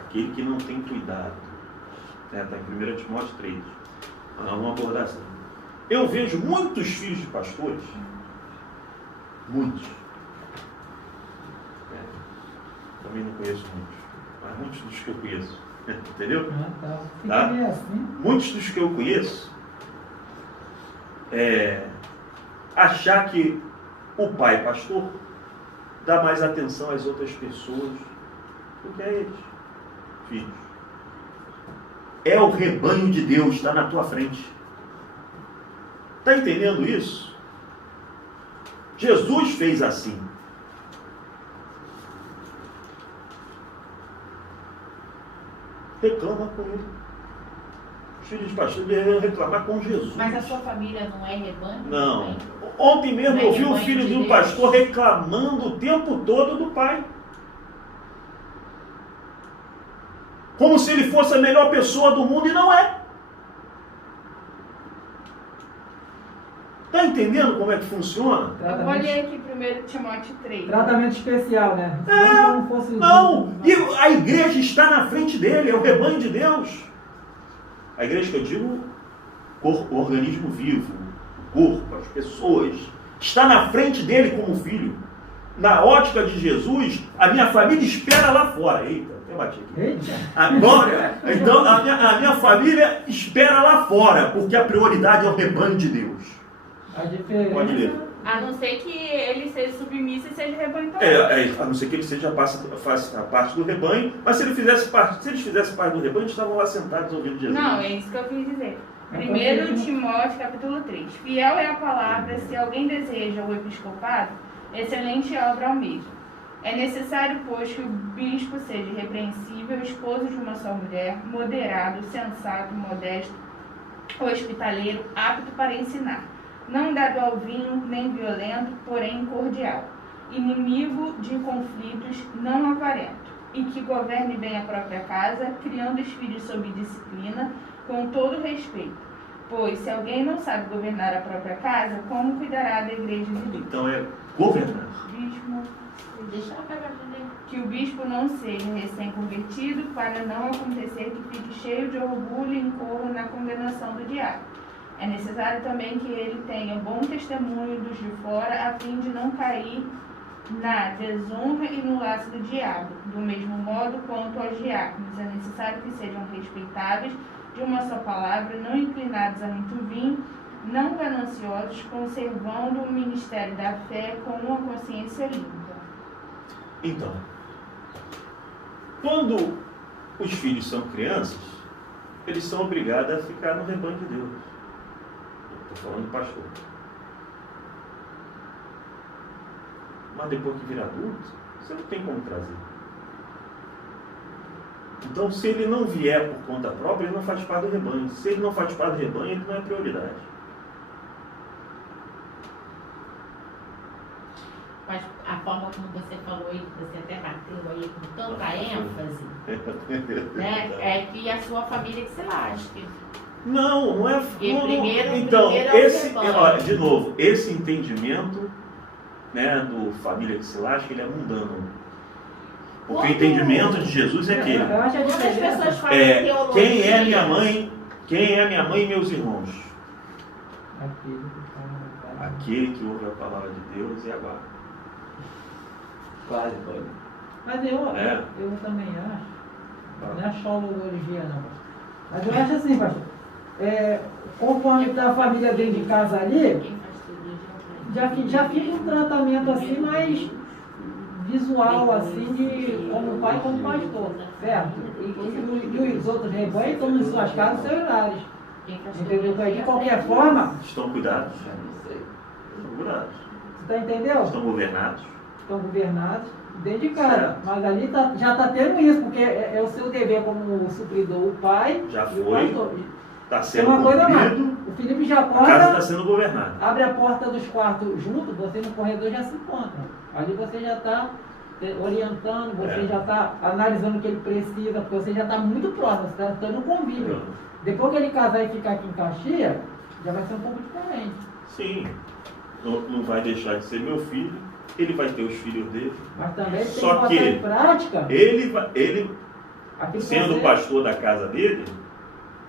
Aquele que não tem cuidado. Está em 1 Timóteo 3. Vamos abordar assim. Eu vejo muitos filhos de pastores, muitos. Também não conheço muitos, mas muitos dos que eu conheço. Entendeu? Tá. Fica Tá? meio assim. Muitos dos que eu conheço achar que o pai pastor dá mais atenção às outras pessoas do que a eles. filhos. É o rebanho de Deus, está na tua frente. Está entendendo isso? Jesus fez assim. Reclama com ele. Os filhos de pastor deveriam reclamar com Jesus. Mas a sua família não é rebanho? Não. Ontem mesmo eu vi um filho de um pastor reclamando o tempo todo do pai. Como se ele fosse a melhor pessoa do mundo, e não é. Está entendendo como é que funciona? Eu vou ler aqui 1 Timóteo 3. Tratamento especial, né? Como fosse Não, e a igreja está na frente dele, é o rebanho de Deus. A igreja que eu digo, o organismo vivo, o corpo, as pessoas, está na frente dele como filho. Na ótica de Jesus, a minha família espera lá fora. Eita, até bati aqui. Eita. Agora, então a minha família espera lá fora, porque a prioridade é o rebanho de Deus. A diferença... Pode ler. A não ser que ele seja submisso e seja rebanho também. A não ser que ele faça parte do rebanho, mas se eles fizessem parte do rebanho, eles estavam lá sentados ouvindo Jesus. Não, é isso que eu quis dizer. 1 Timóteo, capítulo 3. Fiel é a palavra, se alguém deseja o episcopado, excelente obra ao mesmo. É necessário, pois, que o bispo seja irrepreensível, esposo de uma só mulher, moderado, sensato, modesto, hospitaleiro, apto para ensinar. Não dado ao vinho, nem violento, porém cordial. Inimigo de conflitos, não avarento. E que governe bem a própria casa, criando os filhos sob disciplina, com todo respeito. Pois, se alguém não sabe governar a própria casa, como cuidará da igreja de Deus? Então é governar. Bispo, Deixa ela pegar pra dentro. que o bispo não seja recém-convertido, para não acontecer que fique cheio de orgulho e incorra na condenação do diabo. É necessário também que ele tenha bom testemunho dos de fora, a fim de não cair na desonra e no laço do diabo. Do mesmo modo quanto aos diáconos, é necessário que sejam respeitáveis, de uma só palavra, não inclinados a muito vinho, não gananciosos, conservando o ministério da fé com uma consciência limpa. Então, quando os filhos são crianças, eles são obrigados a ficar no rebanho de Deus. Estou falando de pastor. Mas depois que vira adulto, você não tem como trazer. Então, se ele não vier por conta própria, ele não faz parte do rebanho. Se ele não faz parte do rebanho, ele não é prioridade. Mas a forma como você falou aí, você até bateu aí com tanta ênfase, né? É que a sua família que se lasque. Não é. Porque Não, primeiro então, é o esse, rebanho. olha, de novo, esse entendimento, né, do família que se lasca, ele é mundano. Porque o entendimento de Jesus é aquele. Eu acho a Quando as diferença. pessoas fazem teologia... Quem é minha mãe? Quem é minha mãe e meus irmãos? Aquele que ouve a palavra de Deus e aguarda. Quase foi. Mas eu também acho. Não é só teologia, não. Mas eu acho assim, pastor. Conforme está a família dentro de casa ali, Quem faz teologia já fica um tratamento assim mais visual, assim, de como pai e como pastor, certo? E os outros rebanhos estão nos suas casas, seus lares. Entendeu? Então, de qualquer forma, Estão cuidados? Já não sei. Estão cuidados. você está entendendo? Estão governados? Estão governados dentro de casa. Mas ali já está tendo isso, porque é o seu dever como supridor, o pai Já e o foi. pastor. Está Tem sendo uma coisa mais. cumprido. O Felipe já A casa acorda, está sendo governada. abre a porta dos quartos junto, você no corredor já se encontra. Ali você já está orientando, você já está analisando o que ele precisa, porque você já está muito próximo, você está tendo um convívio. Depois que ele casar e ficar aqui em Caxias, já vai ser um pouco diferente. Sim. Não vai deixar de ser meu filho. Ele vai ter os filhos dele. Mas também tem que Só botar que em prática. Ele aquilo que sendo você- o pastor da casa dele,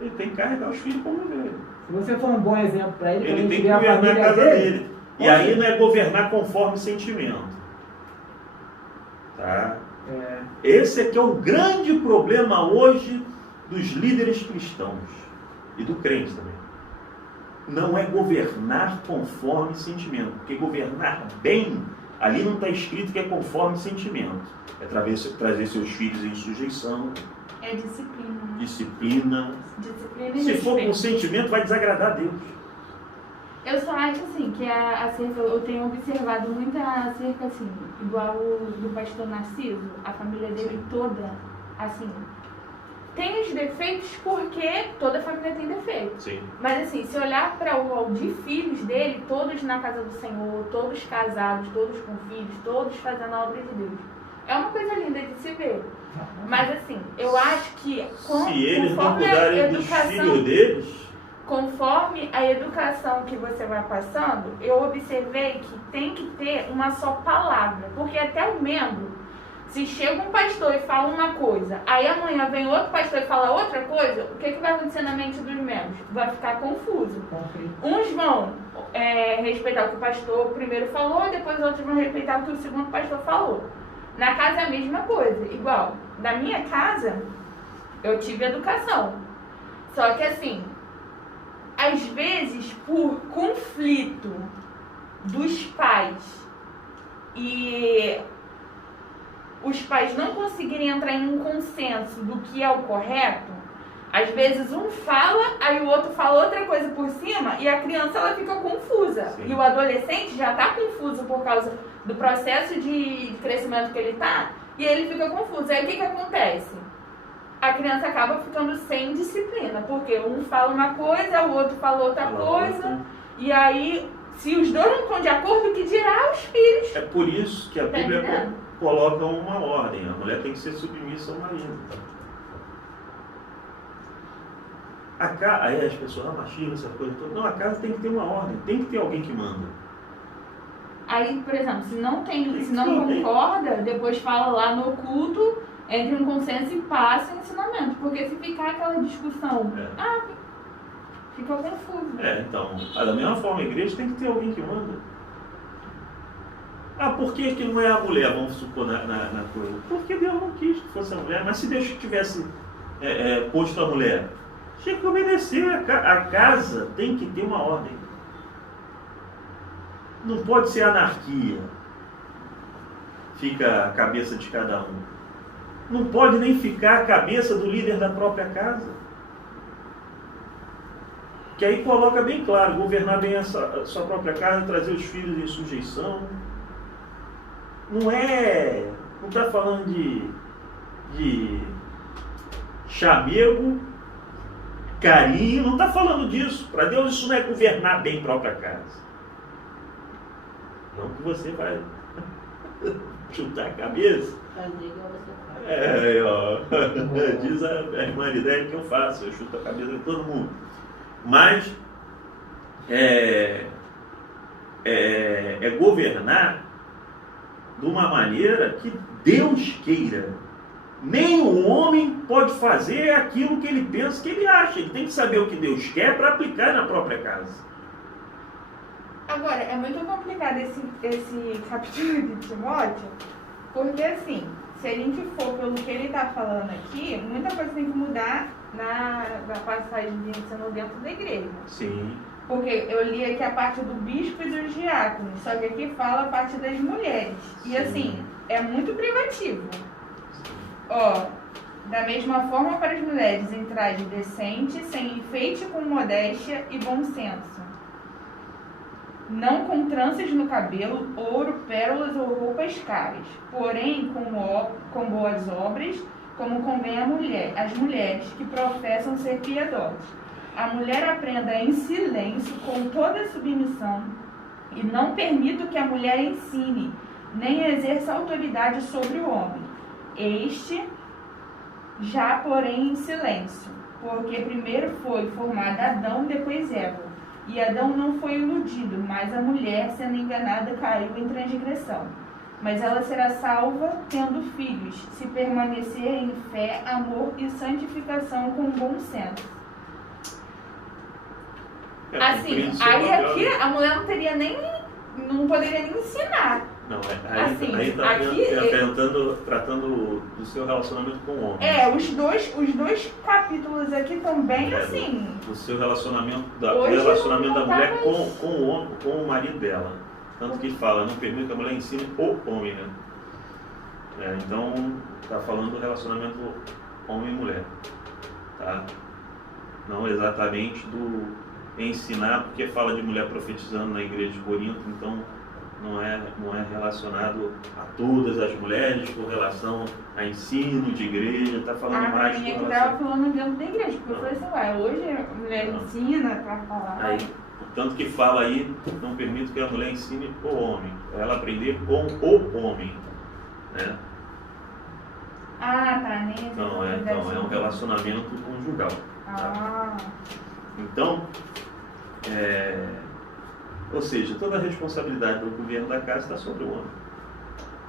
ele tem que carregar os filhos como dele. Se você for um bom exemplo para ele, Ele quando tem que tiver a governar a família casa dele. E Olha. aí não é governar conforme sentimento. Tá? Esse aqui é o grande problema hoje dos líderes cristãos e do crente também. Não é governar conforme sentimento, porque governar bem, ali não está escrito que é conforme sentimento. É trazer seus filhos em sujeição. É disciplina. disciplina. Disciplina e Se for respeito. com sentimento, vai desagradar a Deus. Eu só acho assim que a cerca, eu tenho observado muita cerca assim, igual o do pastor Narciso, a família dele toda, assim, tem os defeitos porque toda família tem defeito. Sim. Mas assim, se olhar para o rol de filhos dele, todos na casa do Senhor, todos casados, todos com filhos, todos fazendo a obra de Deus. É uma coisa linda de se ver. Mas assim, eu acho que Se eles não conforme a cuidarem dos filhos deles, conforme a educação que você vai passando, eu observei que tem que ter uma só palavra. Porque até o membro, se chega um pastor e fala uma coisa, aí amanhã vem outro pastor e fala outra coisa, o que vai acontecer na mente dos membros? Vai ficar confuso. Uns vão respeitar o que o pastor primeiro falou, depois outros vão respeitar o que o segundo pastor falou. Na casa é a mesma coisa, igual. Na minha casa, eu tive educação. Só que assim, às vezes, por conflito dos pais e os pais não conseguirem entrar em um consenso do que é o correto, às vezes um fala, aí o outro fala outra coisa por cima e a criança ela fica confusa. Sim. E o adolescente já está confuso por causa do processo de crescimento que ele está e ele fica confuso. Aí o que acontece? A criança acaba ficando sem disciplina, porque um fala uma coisa, o outro fala outra coisa, e aí, se os dois não estão de acordo, o que dirá os filhos? é por isso que a Tá Bíblia entendendo? coloca uma ordem. A mulher tem que ser submissa ao marido. Aí as pessoas, machismo, essa coisa toda. Não, a casa tem que ter uma ordem, tem que ter alguém que manda. Aí, por exemplo, se não concorda, depois fala lá no culto, entre um consenso e passa o ensinamento. Porque se ficar aquela discussão, fica confuso. Então, da mesma forma, a igreja tem que ter alguém que manda. Por que não é a mulher, vamos supor, na coisa? Porque Deus não quis que fosse a mulher. Mas se Deus tivesse posto a mulher, tinha que obedecer. A casa tem que ter uma ordem. Não pode ser anarquia. Fica a cabeça de cada um. Não pode nem ficar a cabeça do líder da própria casa. Que aí coloca bem claro, governar bem a sua própria casa, trazer os filhos em sujeição. Não está falando de chamego, carinho, não está falando disso. Para Deus isso não é governar bem a própria casa. Não que você vai chutar a cabeça. Fazer igual você faz. Diz a irmã Lidéia que eu faço, eu chuto a cabeça de todo mundo. Mas é governar de uma maneira que Deus queira. Nem o homem pode fazer aquilo que ele pensa, que ele acha. Ele tem que saber o que Deus quer para aplicar na própria casa. Agora, é muito complicado esse capítulo de Timóteo, porque assim, se a gente for pelo que ele está falando aqui, muita coisa tem que mudar na passagem de ensino dentro da igreja. Sim. Porque eu li aqui a parte do bispo e dos diáconos, só que aqui fala a parte das mulheres. E assim, é muito privativo. Da mesma forma para as mulheres em traje decente, sem enfeite, com modéstia e bom senso. Não com tranças no cabelo, ouro, pérolas ou roupas caras, porém com boas obras, como convém às mulheres que professam ser piedosas. A mulher aprenda em silêncio, com toda submissão, e não permita que a mulher ensine, nem exerça autoridade sobre o homem. Este já, porém, em silêncio, porque primeiro foi formado Adão, depois Eva. E Adão não foi iludido, mas a mulher, sendo enganada, caiu em transgressão. Mas ela será salva tendo filhos, se permanecer em fé, amor e santificação com bom senso. Assim, aí aqui a mulher não poderia nem ensinar. Não, Assim, aí está aqui tratando do seu relacionamento com o homem. Os dois capítulos aqui também, assim. O seu relacionamento, o Hoje relacionamento da não tá mulher mais- com o homem, com o marido dela. Tanto que fala, não permite que a mulher ensine o homem, né? Então, está falando do relacionamento homem e mulher. Tá? Não exatamente do ensinar, porque fala de mulher profetizando na igreja de Corinto, então não é relacionado a todas as mulheres com relação a ensino de igreja, está falando mais com que relação... estava falando dentro da igreja, porque eu falei assim, ué, hoje a mulher Não. ensina para falar. Aí, tanto que fala aí, não permite que a mulher ensine o homem, para ela aprender com o homem, né? Ah, tá, nem Então é um relacionamento conjugal. Tá? Ah, Então, ou seja, toda a responsabilidade do governo da casa está sobre o homem.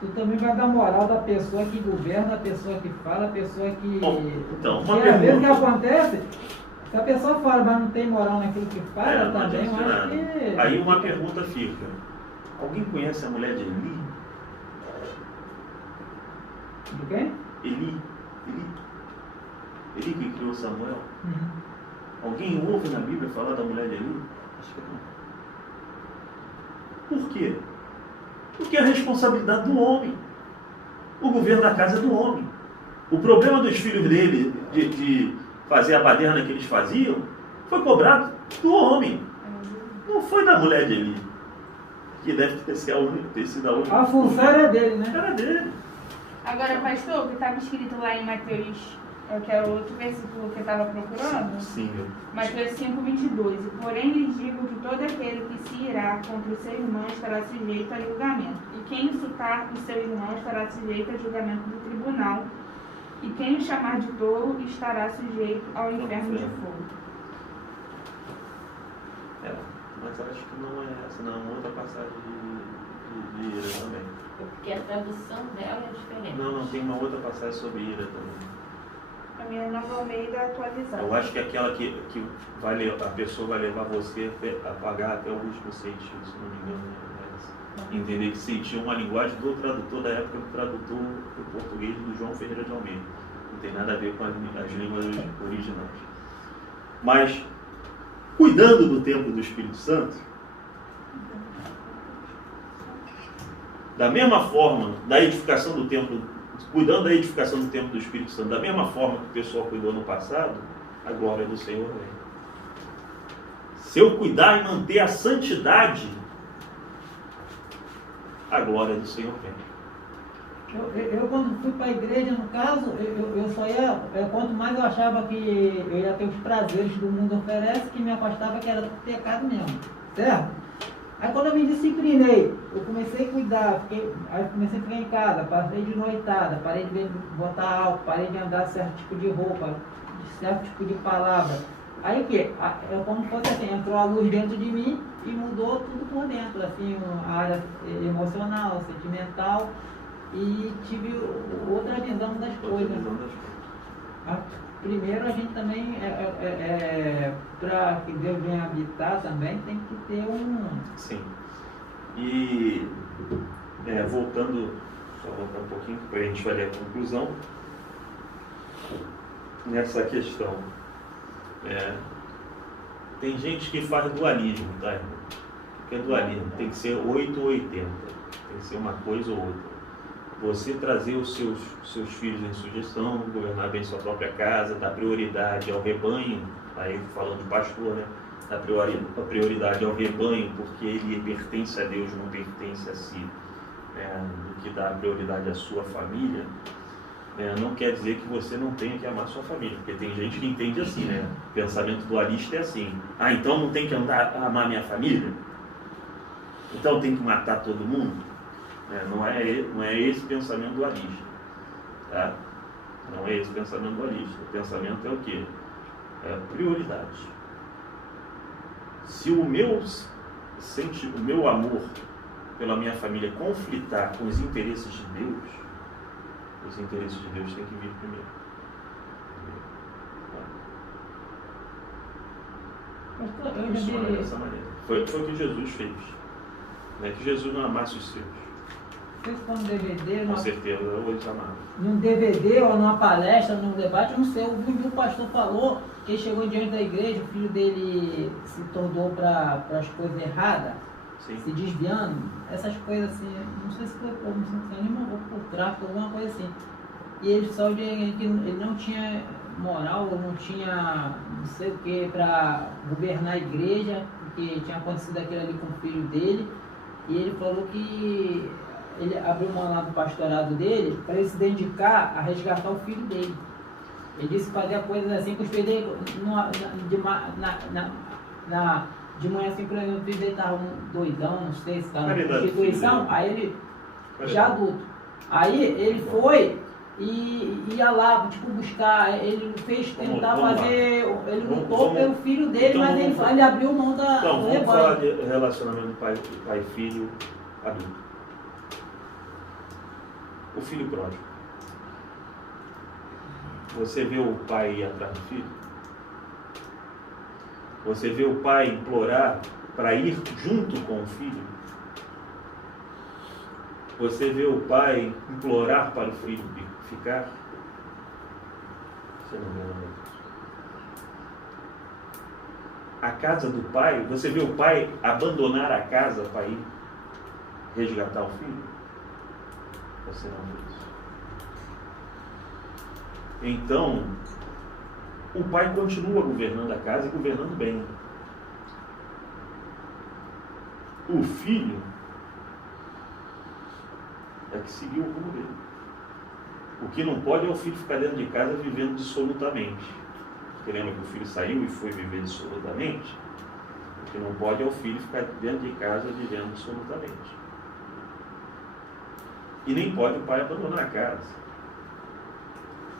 Tu também vai dar moral da pessoa que governa, a pessoa que fala, a pessoa que... Bom, então, uma Porque às vezes o que pergunta. acontece, se a pessoa fala, mas não tem moral naquilo que fala, Não também eu adianta acho nada. que... Aí uma pergunta fica: alguém conhece a mulher de Eli? De quem? Eli que criou Samuel? Uhum. Alguém ouve na Bíblia falar da mulher de Eli? Acho que não. Por quê? Porque é a responsabilidade do homem. O governo da casa é do homem. O problema dos filhos dele de fazer a baderna que eles faziam foi cobrado do homem. Não foi da mulher de Eli, que deve ter sido a única. A função era dele, né? Era dele. agora, pastor, o que estava escrito lá em Mateus, que é o outro versículo que eu estava procurando, Sim, Mateus 5:22. Porém lhes digo que todo aquele que se irá contra o seu irmão estará sujeito a julgamento. E quem insultar o seu irmão estará sujeito a julgamento do tribunal. E quem o chamar de tolo estará sujeito ao inferno de fogo. mas acho que não é essa, não. Outra passagem de ira também. Porque a tradução dela é diferente. Não, tem uma outra passagem sobre ira também. A minha Nova Almeida atualizada. Eu acho que é aquela que a pessoa vai levar você a pagar até o último centavo, se não me engano. Entender que sentia uma linguagem do tradutor da época do tradutor do português do João Ferreira de Almeida. Não tem nada a ver com as línguas originais. Mas, cuidando do templo do Espírito Santo, da mesma forma, da edificação do templo, cuidando da edificação do templo do Espírito Santo, da mesma forma que o pessoal cuidou no passado, a glória do Senhor vem. Se eu cuidar e manter a santidade, a glória do Senhor vem. Eu quando fui para a igreja, no caso, eu só ia, quanto mais eu achava que eu ia ter os prazeres que o mundo oferece, que me afastava que era do pecado mesmo, certo? Aí quando eu me disciplinei, eu comecei a cuidar, aí comecei a ficar em casa, parei de noitada, parei de botar álcool, parei de andar certo tipo de roupa, certo tipo de palavra. Aí o que? É como fosse assim, entrou a luz dentro de mim e mudou tudo por dentro, assim, a área emocional, sentimental, e tive outra visão das coisas. Primeiro a gente também, para que Deus venha habitar também, tem que ter um... Sim. E voltando, só voltar um pouquinho, depois a gente vai ler a conclusão. Nessa questão, tem gente que faz dualismo, tá, irmão? O que é dualismo? Tem que ser 8 ou 80, tem que ser uma coisa ou outra. Você trazer os seus filhos em sugestão, governar bem sua própria casa, dar prioridade ao rebanho, aí falando de pastor, né? Dar prioridade ao rebanho, porque ele pertence a Deus, não pertence a si, do que dar prioridade à sua família, não quer dizer que você não tenha que amar sua família, porque tem gente que entende assim, né? O pensamento dualista é assim: então não tem que amar minha família? Então tem que matar todo mundo? Não é esse pensamento dualista, tá? Não é esse pensamento dualista. O pensamento é o quê? É prioridade. Se o meu amor pela minha família conflitar com os interesses de Deus, os interesses de Deus têm que vir primeiro. Funciona dessa maneira. Foi o que Jesus fez. Não é que Jesus não amasse os seus. Vocês estão no DVD, Com certeza, eles amavam. num DVD ou numa palestra, num debate, eu não sei, o pastor falou que ele chegou diante da igreja, o filho dele se tornou para as coisas erradas, Sim. se desviando, essas coisas assim, não sei se foi por animal ou por tráfico, alguma coisa assim. e ele só que ele não tinha moral, ou não tinha não sei o que para governar a igreja, porque tinha acontecido aquilo ali com o filho dele, e ele falou que ele abriu mão lá do pastorado dele para ele se dedicar a resgatar o filho dele. Ele disse que fazia coisas assim, que os filhos dele, de manhã assim, por exemplo, o filho dele estava doidão, não sei se estava na prostituição, aí ele, já adulto, aí ele foi e ia lá, tipo, buscar, ele fez tentar fazer, ele lutou pelo filho dele, então mas ele abriu mão da Então, do vamos falar rebanho. de relacionamento pai e filho adulto. O filho pródigo. Você vê o pai ir atrás do filho? Você vê o pai implorar para ir junto com o filho? Você vê o pai implorar para o filho ficar? Você não vê nada disso. A casa do pai, você vê o pai abandonar a casa para ir resgatar o filho? Você não vê isso. Então, o pai continua governando a casa e governando bem. O filho é que seguiu o rumo dele. O que não pode é o filho ficar dentro de casa vivendo dissolutamente. Você lembra que o filho saiu e foi viver dissolutamente? O que não pode é o filho ficar dentro de casa vivendo dissolutamente. E nem pode o pai abandonar a casa.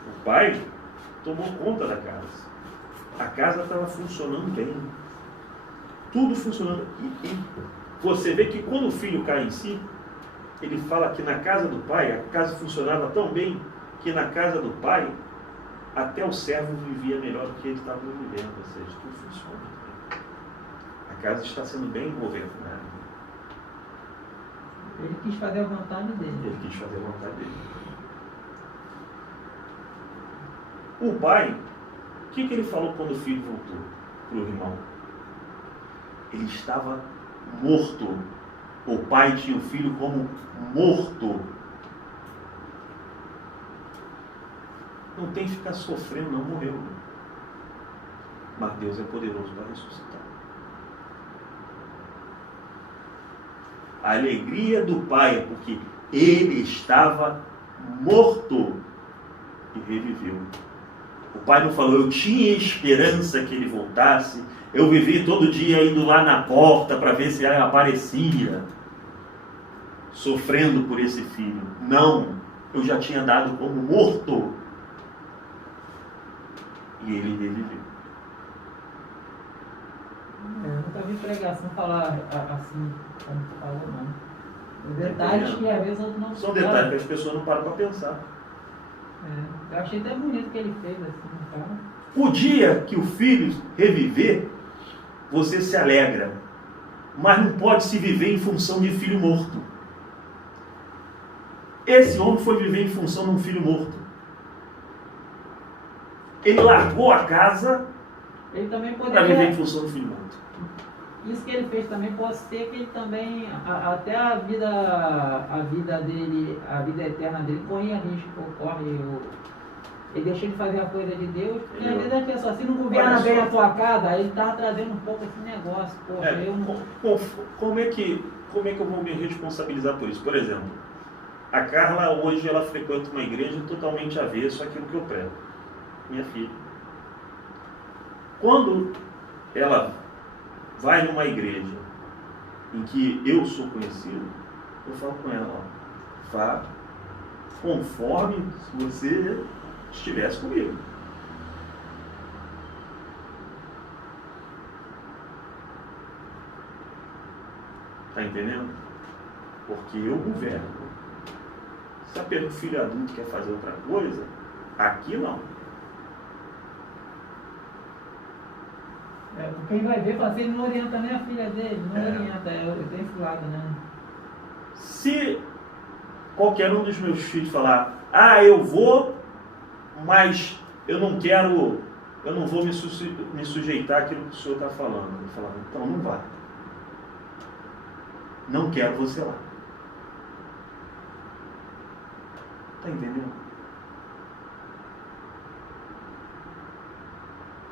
O pai tomou conta da casa. A casa estava funcionando bem. Tudo funcionando. E você vê que quando o filho cai em si, ele fala que na casa do pai, a casa funcionava tão bem que na casa do pai, até o servo vivia melhor do que ele estava vivendo. Ou seja, tudo funciona bem. A casa está sendo bem governada. Ele quis fazer a vontade dele. Ele quis fazer a vontade dele. O pai, o que ele falou quando o filho voltou para o irmão? Ele estava morto. O pai tinha o filho como morto. Não tem que ficar sofrendo, não morreu. Mas Deus é poderoso para ressuscitar. A alegria do pai é porque ele estava morto e reviveu. O pai não falou, eu tinha esperança que ele voltasse, eu vivi todo dia indo lá na porta para ver se ele aparecia, sofrendo por esse filho. Não, eu já tinha dado como morto. E ele reviveu. Eu nunca vi pregação falar assim, como tu falou, não. Detalhes que às vezes eu não São detalhes que as pessoas não param para pensar. Eu achei até bonito que ele fez assim, então. O dia que o filho reviver, você se alegra. Mas não pode se viver em função de filho morto. Esse homem foi viver em função de um filho morto. Ele largou a casa Ele também para viver em poderia. função do filho morto. Isso que ele fez também pode ser que ele também, até a vida dele, a vida eterna dele, corria risco, ele deixou de fazer a coisa de Deus, porque às vezes a pessoa, se não governa bem a tua casa, aí ele estava trazendo um pouco esse negócio. Poxa, eu não... Como é que eu vou me responsabilizar por isso? Por exemplo, a Carla hoje ela frequenta uma igreja totalmente avesso àquilo que eu prego. Minha filha. Quando ela vai numa igreja em que eu sou conhecido, eu falo com ela, ó, vá conforme se você estivesse comigo. Está entendendo? Porque eu governo. Se o filho adulto quer fazer outra coisa, aqui não. Quem vai ver, fala assim, ele não orienta nem a filha dele, não orienta, tem esse lado, né? Se qualquer um dos meus filhos falar, eu vou, mas eu não quero, eu não vou me sujeitar àquilo que o senhor está falando. Eu falo, então não vá. Não quero você lá. Está entendendo?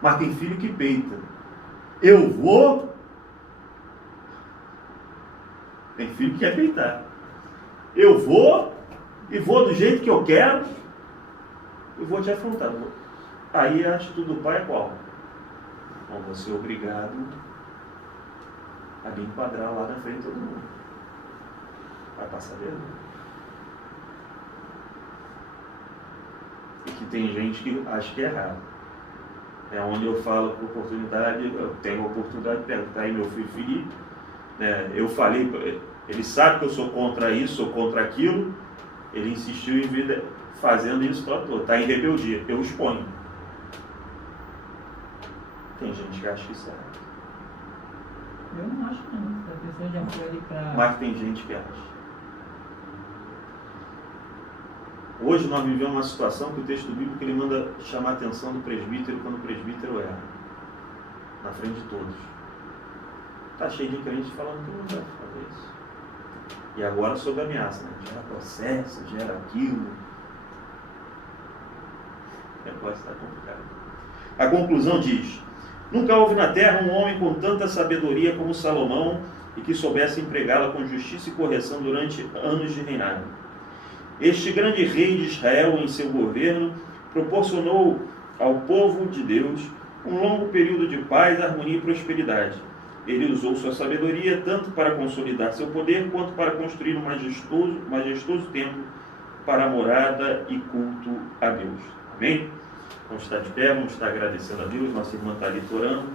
Mas tem filho que peita. Eu vou. Tem filho que quer peitar. Eu vou e vou do jeito que eu quero e vou te afrontar. Aí a atitude do pai é qual? Bom, você é obrigado a me enquadrar lá na frente de todo mundo. Vai passar vergonha. E que tem gente que acha que é errado. É onde eu falo com oportunidade, eu tenho a oportunidade de perguntar aí meu filho Felipe, né, eu falei, ele sabe que eu sou contra isso, sou contra aquilo, ele insistiu em vir fazendo isso todo, está em rebeldia, eu exponho. Tem gente que acha que isso é errado. Eu não acho não, se a pessoa já foi ali pra... Mas tem gente que acha. Hoje nós vivemos uma situação que o texto bíblico ele manda chamar a atenção do presbítero quando o presbítero erra, na frente de todos. Está cheio de crente falando que não deve fazer isso. E agora sob ameaça, né? Gera processo, gera aquilo. O negócio está complicado. A conclusão diz: nunca houve na terra um homem com tanta sabedoria como Salomão e que soubesse empregá-la com justiça e correção durante anos de reinado. Este grande rei de Israel, em seu governo, proporcionou ao povo de Deus um longo período de paz, harmonia e prosperidade. Ele usou sua sabedoria tanto para consolidar seu poder, quanto para construir um majestoso templo para a morada e culto a Deus. Amém? Vamos estar de pé, vamos estar agradecendo a Deus. Nossa irmã está ali orando.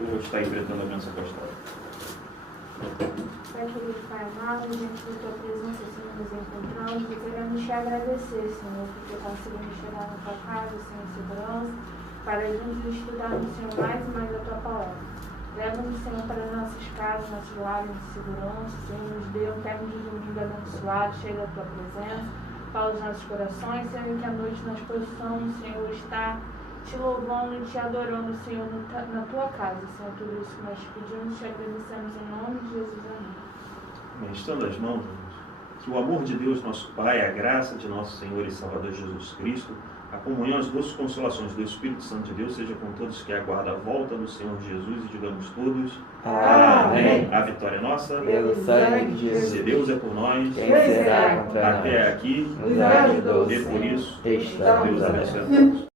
Eu vou estar enfrentando a bênção apostólica. Pai querido, Pai amado, diante da tua presença, Senhor, nos encontramos e queremos te agradecer, Senhor, porque conseguimos chegar na tua casa, Senhor, em segurança, para juntos estudarmos, Senhor, mais e mais a tua palavra. Leva-nos, Senhor, para nossas casas, nossos lares de segurança, Senhor, nos dê um tempo de domingo abençoado, cheio da tua presença, fala os nossos corações, Senhor, e que à noite nós possamos, Senhor, estar te louvando e te adorando, Senhor, na tua casa, Senhor. Tudo isso que nós pedimos, te agradecemos em nome de Jesus. Amém. Estando as mãos, que o amor de Deus, nosso Pai, a graça de nosso Senhor e Salvador Jesus Cristo, a comunhão, as doces consolações do Espírito Santo de Deus, seja com todos que aguardam a volta do Senhor Jesus, e digamos todos: Amém. A vitória é nossa, Pelo sangue de Jesus. se Deus é por nós, Quem será contra nós? até aqui, Nos ajudou, e por Senhor. isso, Estamos Deus orando. abençoe a todos.